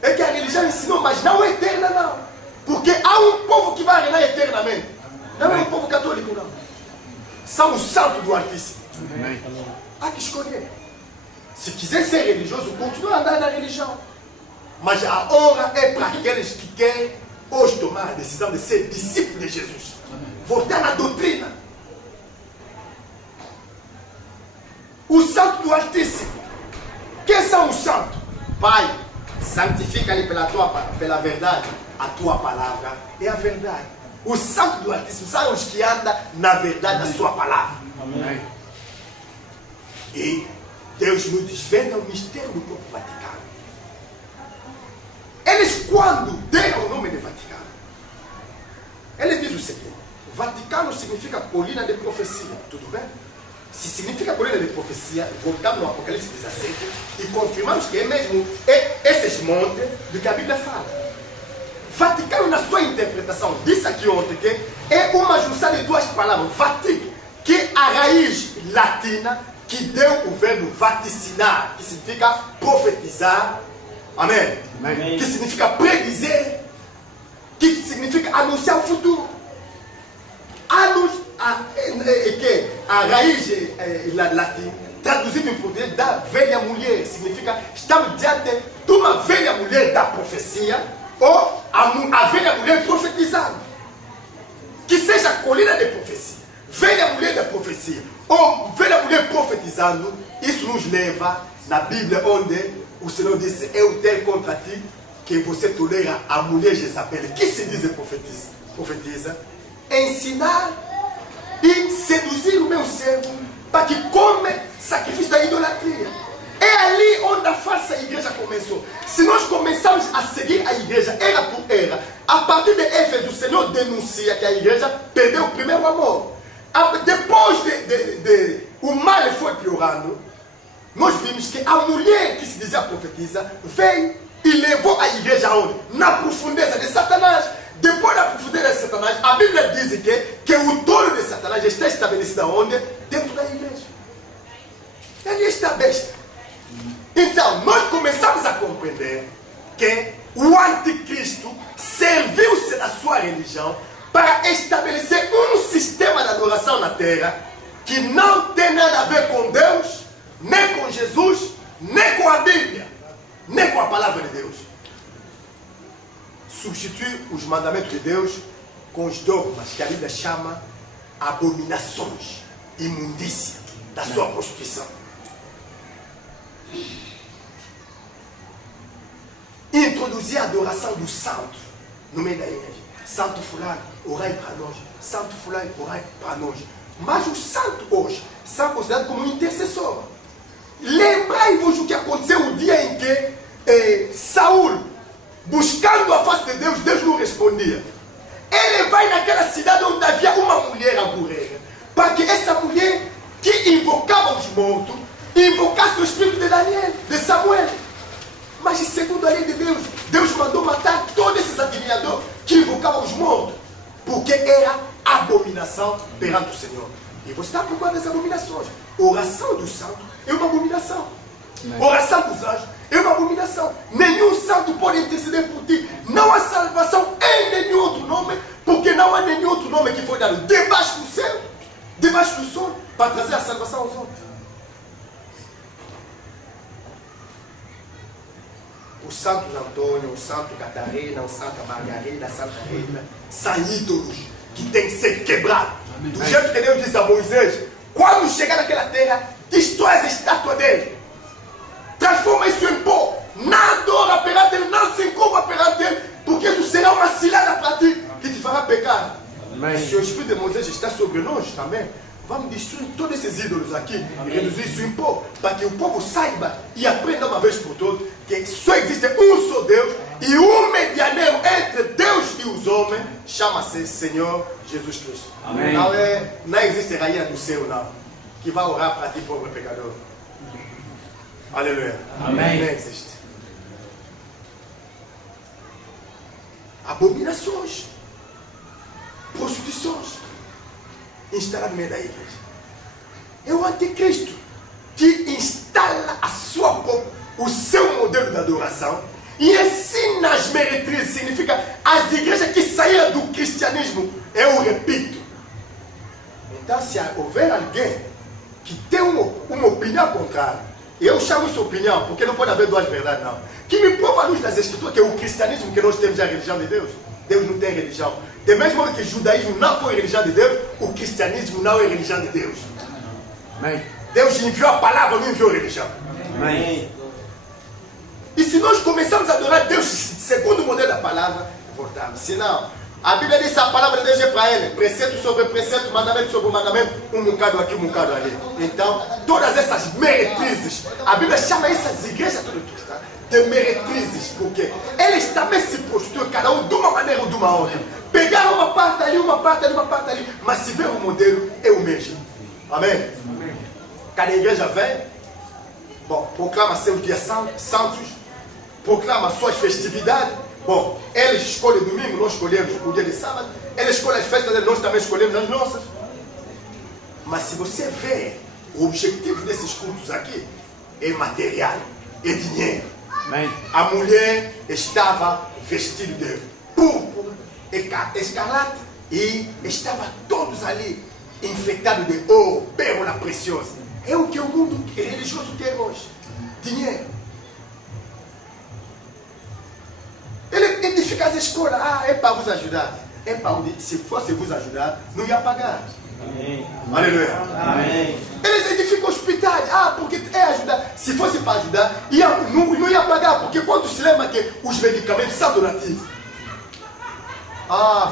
É que a religião ensinou, mas não é eterna não. Porque há um povo que vai reinar eternamente. Não é um povo católico não. São os santos do Altíssimo. Há que escolher. Se quiser ser religioso, continua a andar na religião. Mas a honra é para aqueles que querem hoje tomar a decisão de ser discípulo de Jesus. Voltar na doutrina. O santo do Altíssimo. Quem são os santos? Pai, santifica-lhe pela verdade. A tua palavra é a verdade. Os santos do Altíssimo são os que andam na verdade da sua palavra. Amém. E Deus nos desvenda o mistério do próprio Vaticano. Eles, quando deram o nome de Vaticano, ele diz o seguinte: Vaticano significa colina de profecia, tudo bem? Se significa colina de profecia, voltamos no Apocalipse 17 e confirmamos que é mesmo esses montes do que a Bíblia fala. Vaticano, na sua interpretação, disse aqui ontem que é uma junção de 2 palavras, vatic, que é a raiz latina que deu o verbo vaticinar, que significa profetizar, amém? Amém. Que significa predizer, que significa anunciar o futuro. A raiz latina, traduzido em português, da velha mulher, significa estamos diante de uma velha mulher da profecia, ou a velha mulher profetizando. Que seja colina de profecia, velha mulher da profecia, ou velha mulher profetizando, isso nos leva na Bíblia onde o Senhor disse: eu tenho contra ti que você tolera a mulher Jezabel. Que se diz profetiza? Ensinar e seduzir o meu servo para que come sacrifício da idolatria. É ali onde a falsa igreja começou. Se nós começamos a seguir a igreja, era por era, a partir de Éfeso, o Senhor denuncia que a igreja perdeu o primeiro amor. Depois o mal foi piorando, nós vimos que a mulher que se dizia profetisa veio e levou a igreja aonde? Na profundeza de Satanás. Depois da profundeza de Satanás, a Bíblia diz que o trono de Satanás está estabelecido aonde? Dentro da igreja. Ele está besta. Então, nós começamos a compreender que o anticristo serviu-se da sua religião para estabelecer um sistema de adoração na terra que não tem nada a ver com Deus, nem com Jesus, nem com a Bíblia, nem com a palavra de Deus. Substitui os mandamentos de Deus com os dogmas que a Bíblia chama abominações, imundícia da sua prostituição. Introduzir a adoração do santo no meio da igreja. Santo fulano, orai para nós. Santo fulano, orai para nós. Mas o santo hoje são considerados como um intercessor. Lembrai-vos o que aconteceu o dia em que Saul, buscando a face de Deus, Deus não respondia. Ele vai naquela cidade onde havia uma mulher agorreira, para que essa mulher que invocava os mortos, invocasse o espírito de Daniel, de Samuel. Mas segundo a lei de Deus, Deus mandou matar todos esses adivinhadores que invocavam os mortos, porque era abominação perante o Senhor. E você está procurando as abominações. Oração do santo é uma abominação. Oração dos anjos é uma abominação. Nenhum santo pode interceder por ti. Não há salvação em nenhum outro nome, porque não há nenhum outro nome que foi dado debaixo do céu, debaixo do sol, para trazer a salvação aos homens. O Santo Antônio, o Santo Catarina, o Santa Margarida, a Santa Rita, são ídolos que têm que ser quebrados. Do jeito que Deus disse a Moisés, quando chegar naquela terra, destrói as estátuas dele. Transforma isso em pó. Não adora perante ele, não se curva perante ele, porque isso será uma cilada para ti, que te fará pecar. Mas se o Espírito de Moisés está sobre nós também, vamos destruir todos esses ídolos aqui e reduzir isso em pó, para que o povo saiba e aprenda uma vez por todas que só existe um só Deus e um medianeiro entre Deus e os homens, chama-se Senhor Jesus Cristo. Amém. Não existe rainha do céu, não, que vai orar para ti, pobre pecador. Aleluia. Amém. Não existe. Abominações, prostituições instaladas no meio da igreja. É o anticristo que instala o seu modelo de adoração e ensina as meretrizes. Significa as igrejas que saíram do cristianismo. Eu repito. Então, se houver alguém que tem uma opinião contrária, eu chamo isso opinião, porque não pode haver duas verdades, não, que me prova a luz das escrituras que o cristianismo que nós temos é a religião de Deus. Deus não tem religião. Do mesmo modo que o judaísmo não foi religião de Deus, o cristianismo não é religião de Deus. Amém. Deus enviou a palavra, não enviou a religião. Amém. E se nós começarmos a adorar Deus segundo o modelo da palavra, voltamos. Senão, a Bíblia diz que a palavra de Deus é para ele. Preceito sobre preceito, mandamento sobre mandamento, um bocado aqui, um bocado ali. Então, todas essas meretrizes, a Bíblia chama essas igrejas todas de meretrizes, porque eles também se prostituem, cada um de uma maneira ou de uma outra. Pegaram uma parte ali, uma parte ali, uma parte ali, mas se vê o modelo, é o mesmo. Amém? Amém. Cada igreja vem, bom, proclama seus dias santos, proclama suas festividades. Bom, eles escolhem domingo, nós escolhemos o dia de sábado. Eles escolhem as festas deles, nós também escolhemos as nossas. Mas se você vê, o objetivo desses cultos aqui é material, é dinheiro. Amém. A mulher estava vestida de púrpura, escarlate, e estavam todos ali infectados de ouro, pérola preciosa. É o que o mundo religioso quer hoje: dinheiro. Ele edifica as escolas. É para vos ajudar. É para se fosse vos ajudar, não ia pagar. Amém. Aleluia. Amém. Eles edificam hospitais. Porque é ajudar. Se fosse para ajudar, não ia pagar. Porque quando se lembra que os medicamentos são donativos.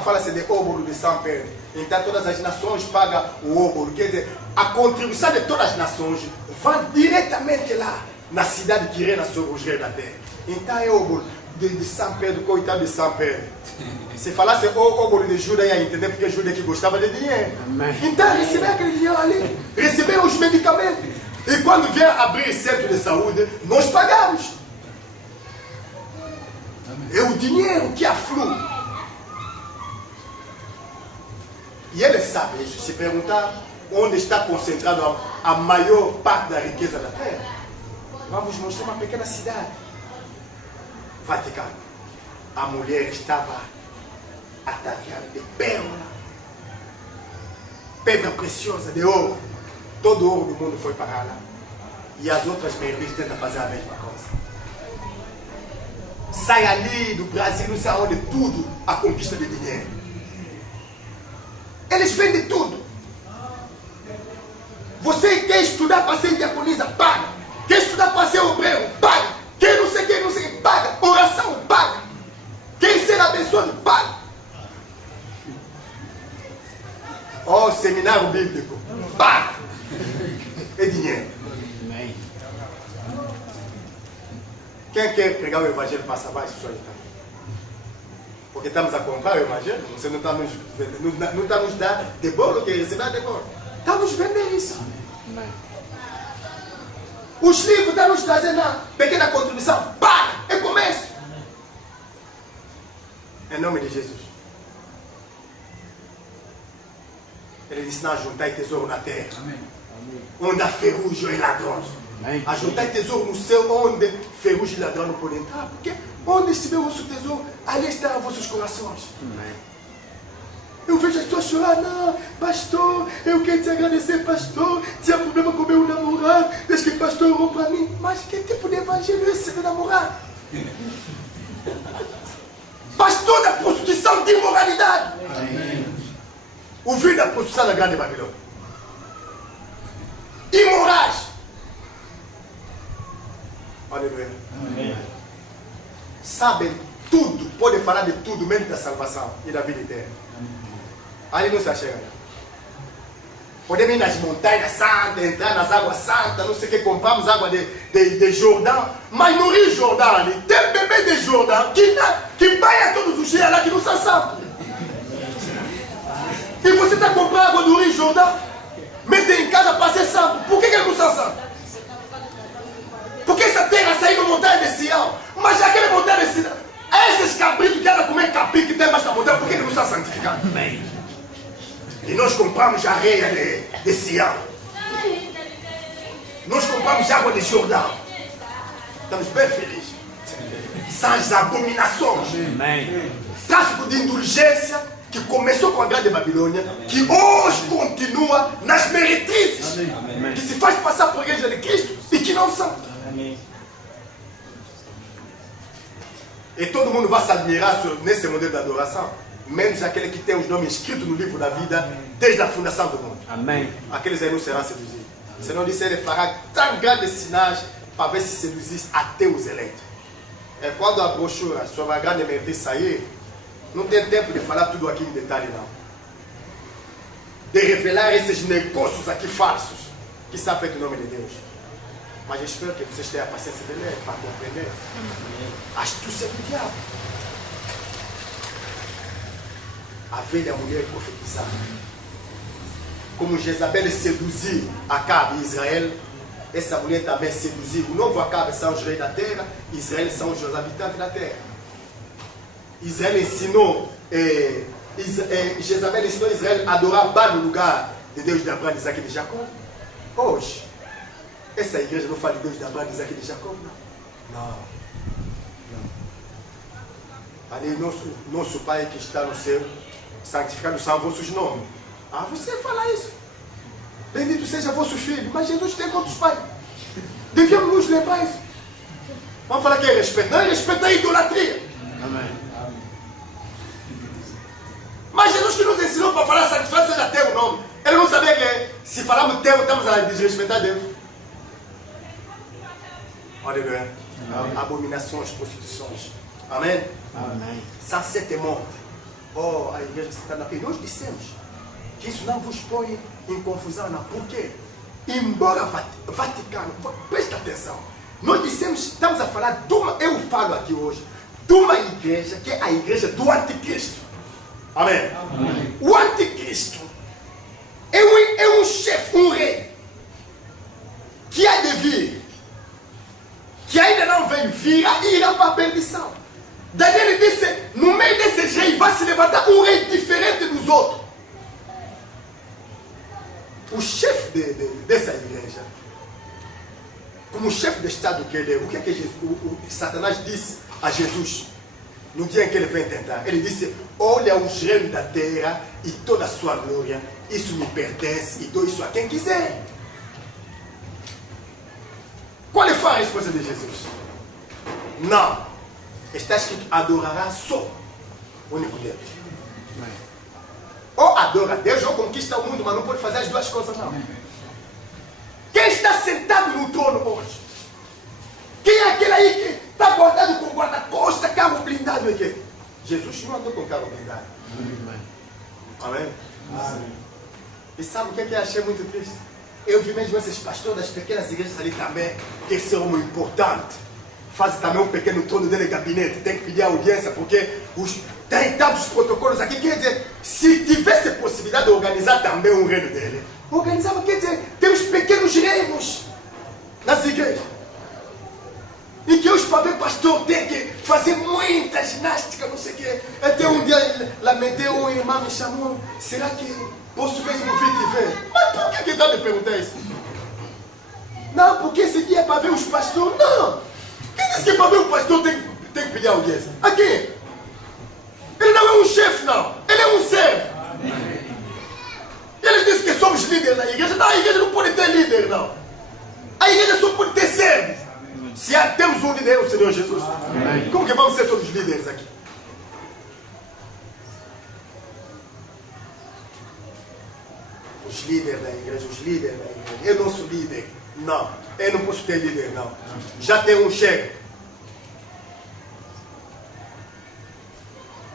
fala-se de óbolo de São Pedro. Então todas as nações pagam o óbolo. Quer dizer, a contribuição de todas as nações vai diretamente lá, na cidade que reina sobre os reis da terra. Então é óbolo de São Pedro, coitado de São Pedro. Se falasse óbolo de Judas, ia entender porque Judas que gostava de dinheiro. Amém. Então receber aquele dinheiro ali, receber os medicamentos. E quando vier abrir centro de saúde, nós pagamos. É o dinheiro que aflui. E ele sabe isso. Se perguntar onde está concentrado a maior parte da riqueza da terra, vamos mostrar uma pequena cidade, Vaticano. A mulher estava ataviada de pérola, pedra preciosa de ouro. Todo o ouro do mundo foi para lá. E as outras merdas tentam fazer a mesma coisa. Sai ali do Brasil, não sei aonde, tudo a conquista de dinheiro. Eles vendem tudo. Você quer estudar para ser diaconisa? Paga. Quer estudar para ser obreiro? Paga. Quer não sei o que, paga. Oração? Paga. Quer ser abençoado? Paga. Seminário bíblico? Paga. É dinheiro. Quem quer pregar o evangelho para salvar as pessoas? Porque estamos a comprar o evangelho. Você não está nos dando de bolo que receber de bolo. Estamos vendendo isso. Os livros estão nos trazendo uma pequena contribuição. Paga! É comércio. Em nome de Jesus. Ele disse: não, juntai tesouro na terra. Amém. Onde há ferrugem e ladrões. Ajuntai tesouro no céu, onde ferrugem e ladrão não podem entrar. Porque onde estiver o vosso tesouro, ali estarão vossos corações. Amém. Eu vejo as pessoas chorar: não, pastor, eu quero te agradecer, pastor. Tinha problema com meu namorado, desde que o pastor orou para mim. Mas que tipo de evangelho é esse de namorado? Pastor da prostituição de imoralidade. Amém. O vídeo da prostituição da grande Babilônia. Imorais. Aleluia. Amém. Sabem tudo, podem falar de tudo, menos da salvação e da vida eterna. Ali não se achega. Podemos ir nas montanhas santas, entrar nas águas santas, não sei o que, compramos água de Jordão, mas no Rio Jordão ali, tem bebê de Jordão que banha todos os dias lá, que não são santos. E você está comprando água do Rio Jordão, mete em casa para ser santo. Por que ele não são santo? Porque essa terra saiu da montanha de Sião, mas aquela montanha de Sião, esses cabritos que andam comer capim que tem mais na montanha, por que ele não são santificados? Amém. E nós compramos areia de Sião. Nós compramos água de Jordão. Estamos bem felizes. São as abominações. Amém. Tráfico de indulgência que começou com a grande Babilônia, que hoje continua nas meretrizes. Amém. Que se faz passar por igreja de Cristo e que não são. Amém. E todo mundo vai se admirar nesse modelo de adoração, menos aquele que tem os nomes escritos no livro da vida desde a fundação do mundo. Amém. Aqueles aí não serão seduzidos. Senão disse, ele fará tão grandes sinais para ver se seduzir até os eleitos. É quando a brochura sobre a grande meretriz sair, não tem tempo de falar tudo aqui em detalhe, não. De revelar esses negócios aqui falsos que são feitos em nome de Deus. Mas eu espero que vocês tenham a paciência de ler para compreender a astúcia do diabo. A velha mulher profetizada. Como Jezabel seduziu Acabe e Israel, essa mulher também seduziu. O novo Acabe são os reis da terra, Israel são os habitantes da terra. Israel ensinou, Jezabel ensinou Israel a adorar Baal no lugar de Deus de Abraão, de Isaac e de Jacó. Hoje, essa igreja não fala de Deus de Abraão, de Isaac e de Jacó, não. Não. Ali, nosso Pai que está no céu, santificado são vossos nomes. Ah, você fala isso. Bendito seja vosso filho. Mas Jesus tem quantos pais? Devíamos nos lembrar isso. Vamos falar que é respeito. Não é respeito a idolatria. Amém. Mas Jesus que nos ensinou para falar santificado seja teu nome. Ele não sabia que se falarmos teu, estamos a desrespeitar Deus. Aleluia. Abominações, prostituições. Amém? Amém. São 7 mortes. oh, a igreja está na... E nós dissemos que isso não vos põe em confusão, não. Por quê? Embora Vaticano, presta atenção, nós dissemos, estamos a falar de uma, eu falo aqui hoje, de uma igreja que é a igreja do anticristo. Amém? Amém. O anticristo é um chefe, um rei, que há de vir, que ainda não veio, virá e irá para a perdição. Daniel disse, no meio desses reis vai se levantar um rei diferente dos outros. O chefe dessa igreja, como chefe de Estado que ele é, o que é que Satanás disse a Jesus no dia em que ele vem tentar? Ele disse, olha os reinos da terra e toda a sua glória, isso me pertence e dou isso a quem quiser. Qual foi a resposta de Jesus? Não. Está escrito, adorará só o único Deus. Ou adora Deus ou conquista o mundo, mas não pode fazer as duas coisas, não. Quem está sentado no trono hoje? Quem é aquele aí que está guardado com guarda-costa, carro blindado aqui? Jesus não andou com carro blindado. Amém? Amém. E sabe o que eu achei muito triste? Eu vi mesmo esses pastores das pequenas igrejas ali também, que esse homem importante faz também um pequeno trono dele gabinete, tem que pedir audiência, porque tem tantos protocolos aqui. Quer dizer, se tivesse possibilidade de organizar também um reino dele, organizava. Quer dizer, tem os pequenos reinos nas igrejas, e que hoje para ver pastor tem que fazer muita ginástica, não sei o quê. Até um dia lamentei, um irmão me chamou, será que posso mesmo vir te ver? Mas por que está me perguntar isso? Não, porque esse dia é para ver os pastores. Não! Quem disse que para ver o pastor tem que pedir audiência? Aqui! Ele não é um chefe, não. Ele é um servo. Eles dizem que somos líderes na igreja. Não, a igreja não pode ter líder, não. A igreja só pode ter servos. Se temos um líder, é o Senhor Jesus. Como que vamos ser todos líderes aqui? Os líderes da igreja, eu não sou líder. Não, eu não posso ter líder, não. Já tem um chefe.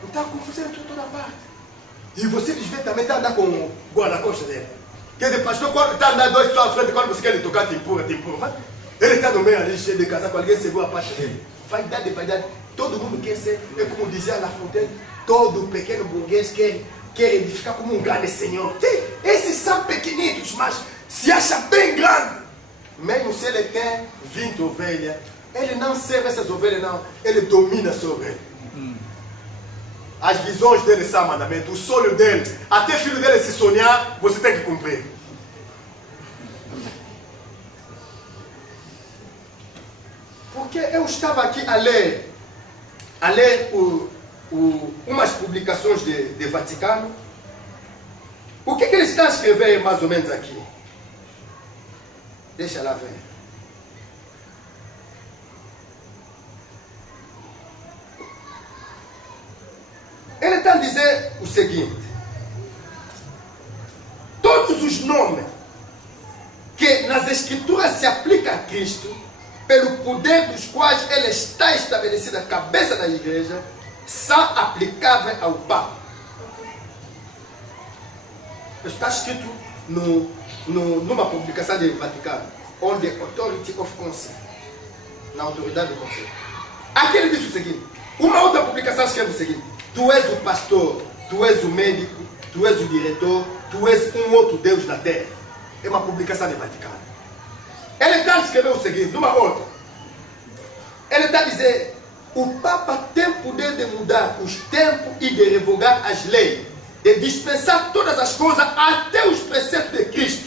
Então a confusão é toda parte. E você desvia também está andando com o guarda-costas dele. Quer dizer, pastor, quando está andando dois só à frente, quando você quer lhe tocar, te empurra. Ele está no meio ali, cheio de casar com alguém, segura a parte dele. Vaidade. Todo mundo quer ser, é como dizia La Fontaine, todo pequeno burguês quer edificar como um grande senhor. Esses são pequenitos, mas se acha bem grande. Mesmo se ele tem 20 ovelhas, ele não serve essas ovelhas, não. Ele domina sobre ele. As visões dele são mandamento, o sonho dele, até filho dele se sonhar, você tem que cumprir. Porque eu estava aqui a ler umas publicações de Vaticano. O que ele está a escrever mais ou menos aqui? Deixa lá ver. Ele está a dizer o seguinte: todos os nomes que nas Escrituras se aplicam a Cristo, pelo poder dos quais ele está estabelecido a cabeça da igreja, são aplicáveis ao Papa. Está escrito numa publicação do Vaticano, on the authority of council, na autoridade do conselho. Aqui ele diz o seguinte, uma outra publicação escreve o seguinte: tu és o pastor, tu és o médico, tu és o diretor, tu és um outro Deus na terra. É uma publicação do Vaticano. Ele está a escrever o seguinte, numa outra. Ele está a dizer: o Papa tem poder de mudar os tempos e de revogar as leis, de dispensar todas as coisas, até os preceitos de Cristo.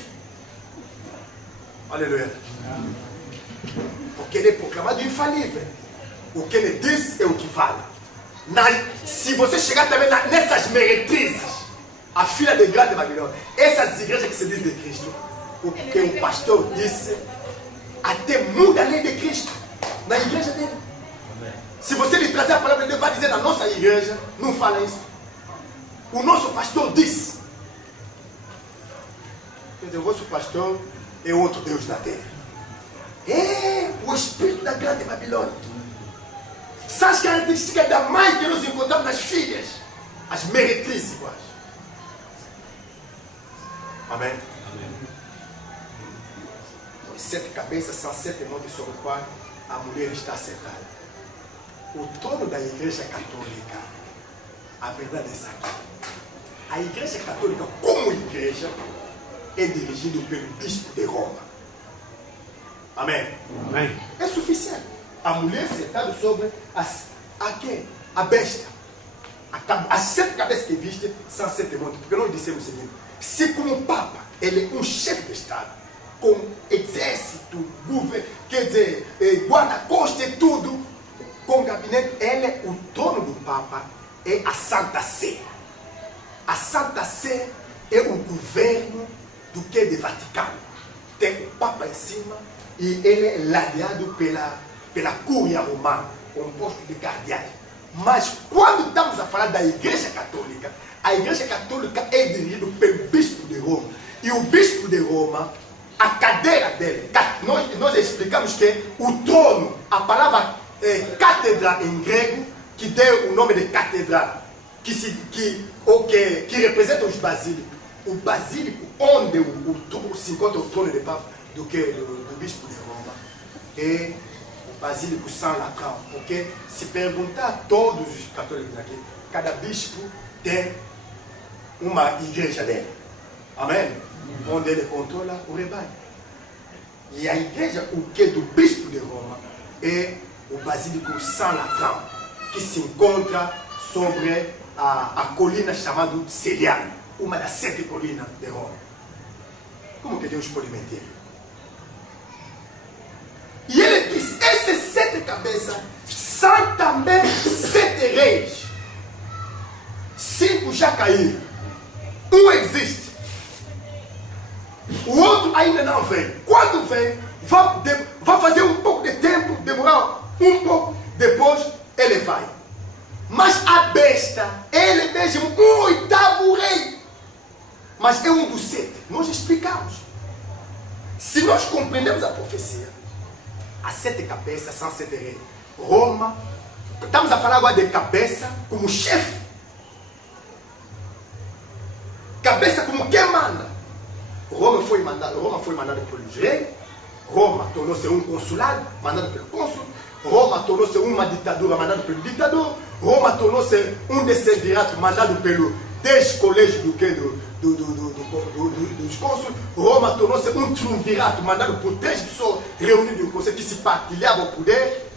Aleluia. Porque ele é proclamado infalível. O que ele diz é o que vale. Se você chegar também nessas meretrizes, a filha de grande Babilônia, essas igrejas que se diz de Cristo, o que o pastor disse, até muda a lei de Cristo na igreja dele. Se você lhe trazer a palavra de Deus, vai dizer na nossa igreja, não fala isso. O nosso pastor disse. Quer dizer, o vosso pastor é outro Deus na terra. É o espírito da grande Babilônia. São as características da mãe que nós encontramos nas filhas. as meretrizes iguais. Amém? Os 7 cabeças são 7 montes sobre os quais a mulher está sentada. O trono da Igreja Católica, a verdade é essa aqui. A Igreja Católica, como igreja, é dirigida pelo Bispo de Roma. Amém? Amém. É suficiente. A mulher sentada sobre a besta. As 7 cabeças que viste são 7 montes. Porque nós dissemos o seguinte: se como o Papa, ele é um chefe de Estado, com exército, quer dizer, guarda-costas e tudo, com gabinete, o trono do Papa é a Santa Sé. A Santa Sé é o governo do que de Vaticano. Tem o Papa em cima e ele é ladeado pela Cúria Romana, composto de cardeais. Mas quando estamos a falar da Igreja Católica, a Igreja Católica é dirigida pelo Bispo de Roma. E o Bispo de Roma, a cadeira dele, nós explicamos que o trono, a palavra cátedra em grego, que deu o nome de catedral, que representa os basílicos. O basílico onde se encontra o trono de Papa do Bispo de Roma é o basílico Saint-Latran. Porque se perguntar a todos os católicos aqui, cada bispo tem uma igreja dele. Amém? Onde ele controla o rebanho. E a igreja, o que do Bispo de Roma, é o basílico Saint-Latran, que se encontra sobre a colina chamada Celiano, uma das 7 colinas de Roma. Como que Deus pode mentir? E ele diz: essas 7 cabeças são também 7 reis. 5 já caíram. Um existe. O outro ainda não vem. Quando vem, vai fazer um pouco de tempo, demorar um pouco, depois ele vai. Mas a besta, ele é mesmo um 8º rei. Mas é um dos 7. Nós explicamos. Se nós compreendemos a profecia, as 7 cabeças são 7 reis. Roma, estamos a falar agora de cabeça como chefe. Cabeça como quem manda. Roma foi mandada pelos reis. Roma tornou-se um consulado, mandado pelo cônsul. Roma tornou-se uma ditadura, mandado pelo ditador. Roma tornou-se um decemvirato, mandado pelo 10 colégios dos cônsules. Roma tornou-se um triunvirato, mandado por 3 pessoas reunidas no conselho que se partilhavam o poder.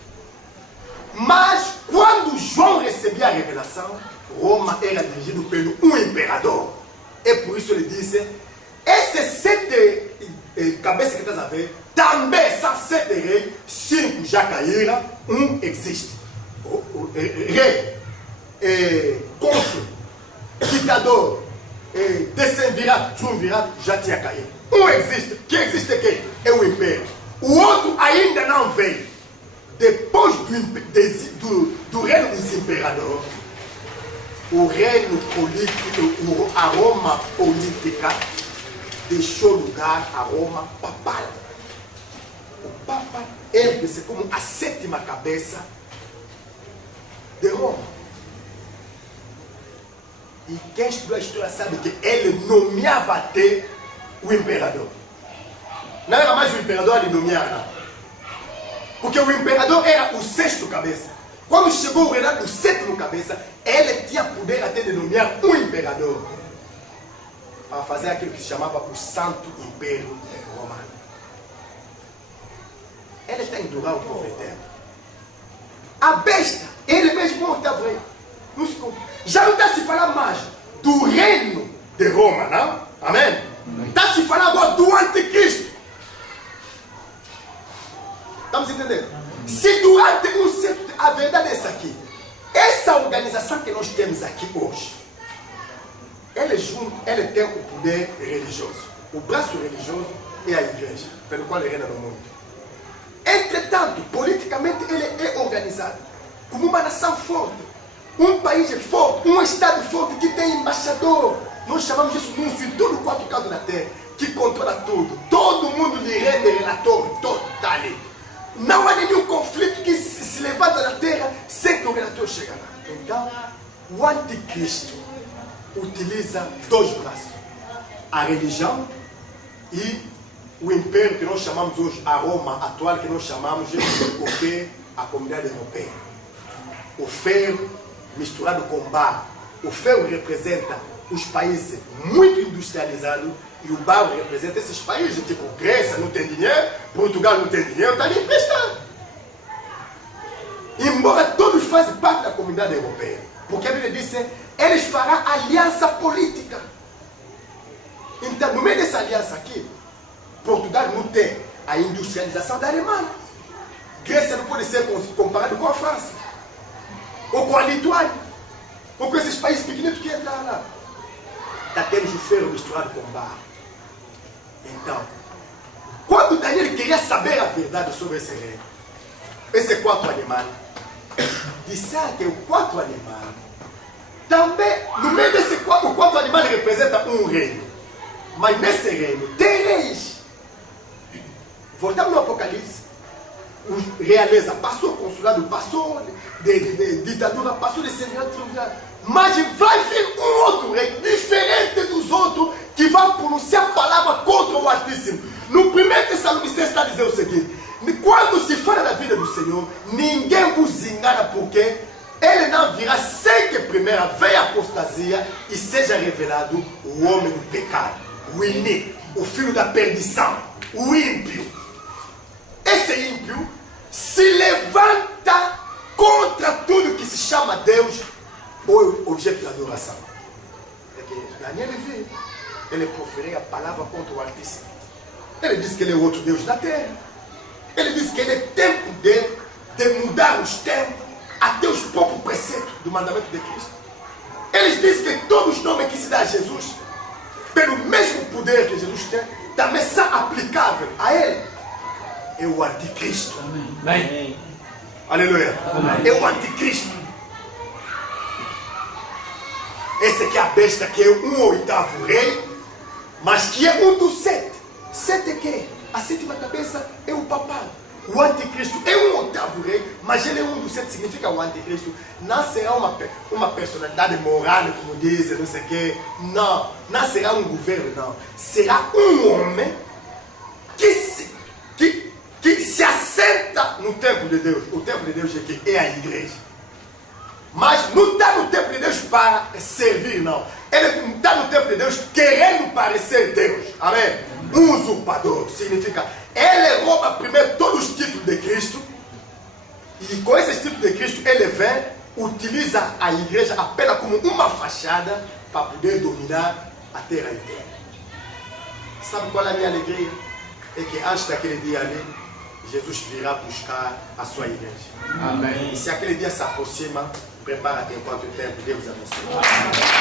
Mas quando João recebia a revelação, Roma era dirigido pelo um imperador. É por isso ele disse: esses 7 cabeças que estás a ver também são 7 reis. 5 já caíram, um existe. Rei, cônsul, ditador, decemvirato, triunvirato já tinha caído. Um existe. Quem existe aqui é o império. O outro ainda não veio. Depois do reino dos imperadores, o reino político, a Roma política, deixou lugar à Roma papal. O Papa ergue-se como a 7ª cabeça de Roma. E quem estudou a história sabe que ele nomeava até o imperador. Não era mais o imperador a nomear, não. Porque o imperador era o 6º cabeça. Quando chegou o reinado do 7º cabeça, ele tinha poder até de nomear um imperador para fazer aquilo que se chamava o Santo Império Romano. Ele está em durar o povo eterno. A besta, ele mesmo não está vendo. Já não está se falando mais do reino de Roma, não? Amém? Está se falando agora do anticristo. Estamos entendendo? Se durante um certo... A verdade é essa aqui. Essa organização que nós temos aqui hoje, ele tem o poder religioso. O braço religioso é a igreja, pelo qual ele reina no mundo. Entretanto, politicamente ele é organizado como uma nação forte. Um país forte, um estado forte que tem embaixador. Nós chamamos isso de um em todo o 4 cantos da terra, que controla tudo. Todo mundo lhe rende relatório, todo está ali. Não há nenhum conflito que se levanta na terra sem que o relator chegue lá. Então, o anticristo utiliza dois braços: a religião e o império que nós chamamos hoje, a Roma atual, que nós chamamos de a comunidade europeia. O ferro misturado com barro. O ferro representa os países muito industrializados e o barro representa esses países, tipo Grécia não tem dinheiro, Portugal não tem dinheiro, está ali emprestado. Embora todos fazem parte da comunidade europeia, porque a Bíblia diz, eles farão aliança política. Então, no meio dessa aliança aqui, Portugal não tem a industrialização da Alemanha. Grécia não pode ser comparado com a França, ou com a Lituânia, ou com esses países pequeninos que entraram lá. Está tendo o ferro misturado com barro. Então, quando Daniel queria saber a verdade sobre esse reino, esse quarto animal, disseram que o quarto animal, também, no meio desse quarto, o quarto animal representa um reino. Mas nesse reino, tem reis. Voltamos no Apocalipse. Realeza passou, consulado passou, de ditadura passou, de senhor triunfal. Mas vai vir um outro rei, diferente dos outros, que vai pronunciar a palavra contra o Altíssimo. No 1 Tessalonicenses está dizendo o seguinte: quando se fala da vida do Senhor, ninguém vos engana, porque ele não virá sem que primeiro venha a apostasia e seja revelado o homem do pecado, o iníquo, o filho da perdição, o ímpio. Esse ímpio se levanta contra tudo que se chama Deus ou objeto de adoração. É que Daniel viu, ele proferiu a palavra contra o Altíssimo. Ele disse que ele é o outro Deus da terra. Ele disse que ele é tempo de mudar os tempos até os próprios preceitos do mandamento de Cristo. Eles dizem que todos os nomes que se dá a Jesus, pelo mesmo poder que Jesus tem, também são aplicáveis a ele. É o anticristo. Amém. Aleluia. Amém. É o anticristo. Esse aqui é a besta, que é um oitavo rei, mas que é um dos sete. Sete é quem? A sétima cabeça é o papado. O anticristo é um oitavo rei, mas ele é um dos sete. Significa o anticristo não será uma personalidade moral, como dizem, não sei o quê. Não será um governo, não. Será um homem que se assenta no templo de Deus. O templo de Deus é a igreja. Mas não está no templo de Deus para servir, não. Ele não está no templo de Deus querendo parecer Deus. Amém? Um usurpador. Significa, ele rouba primeiro todos os títulos de Cristo. E com esses títulos de Cristo, ele vem, utiliza a igreja apenas como uma fachada para poder dominar a terra inteira. Sabe qual é a minha alegria? É que antes daquele dia ali, Jesus virá buscar a sua igreja. Amém. E se aquele dia se aproxima, prepara-te enquanto o tempo. Deus abençoe.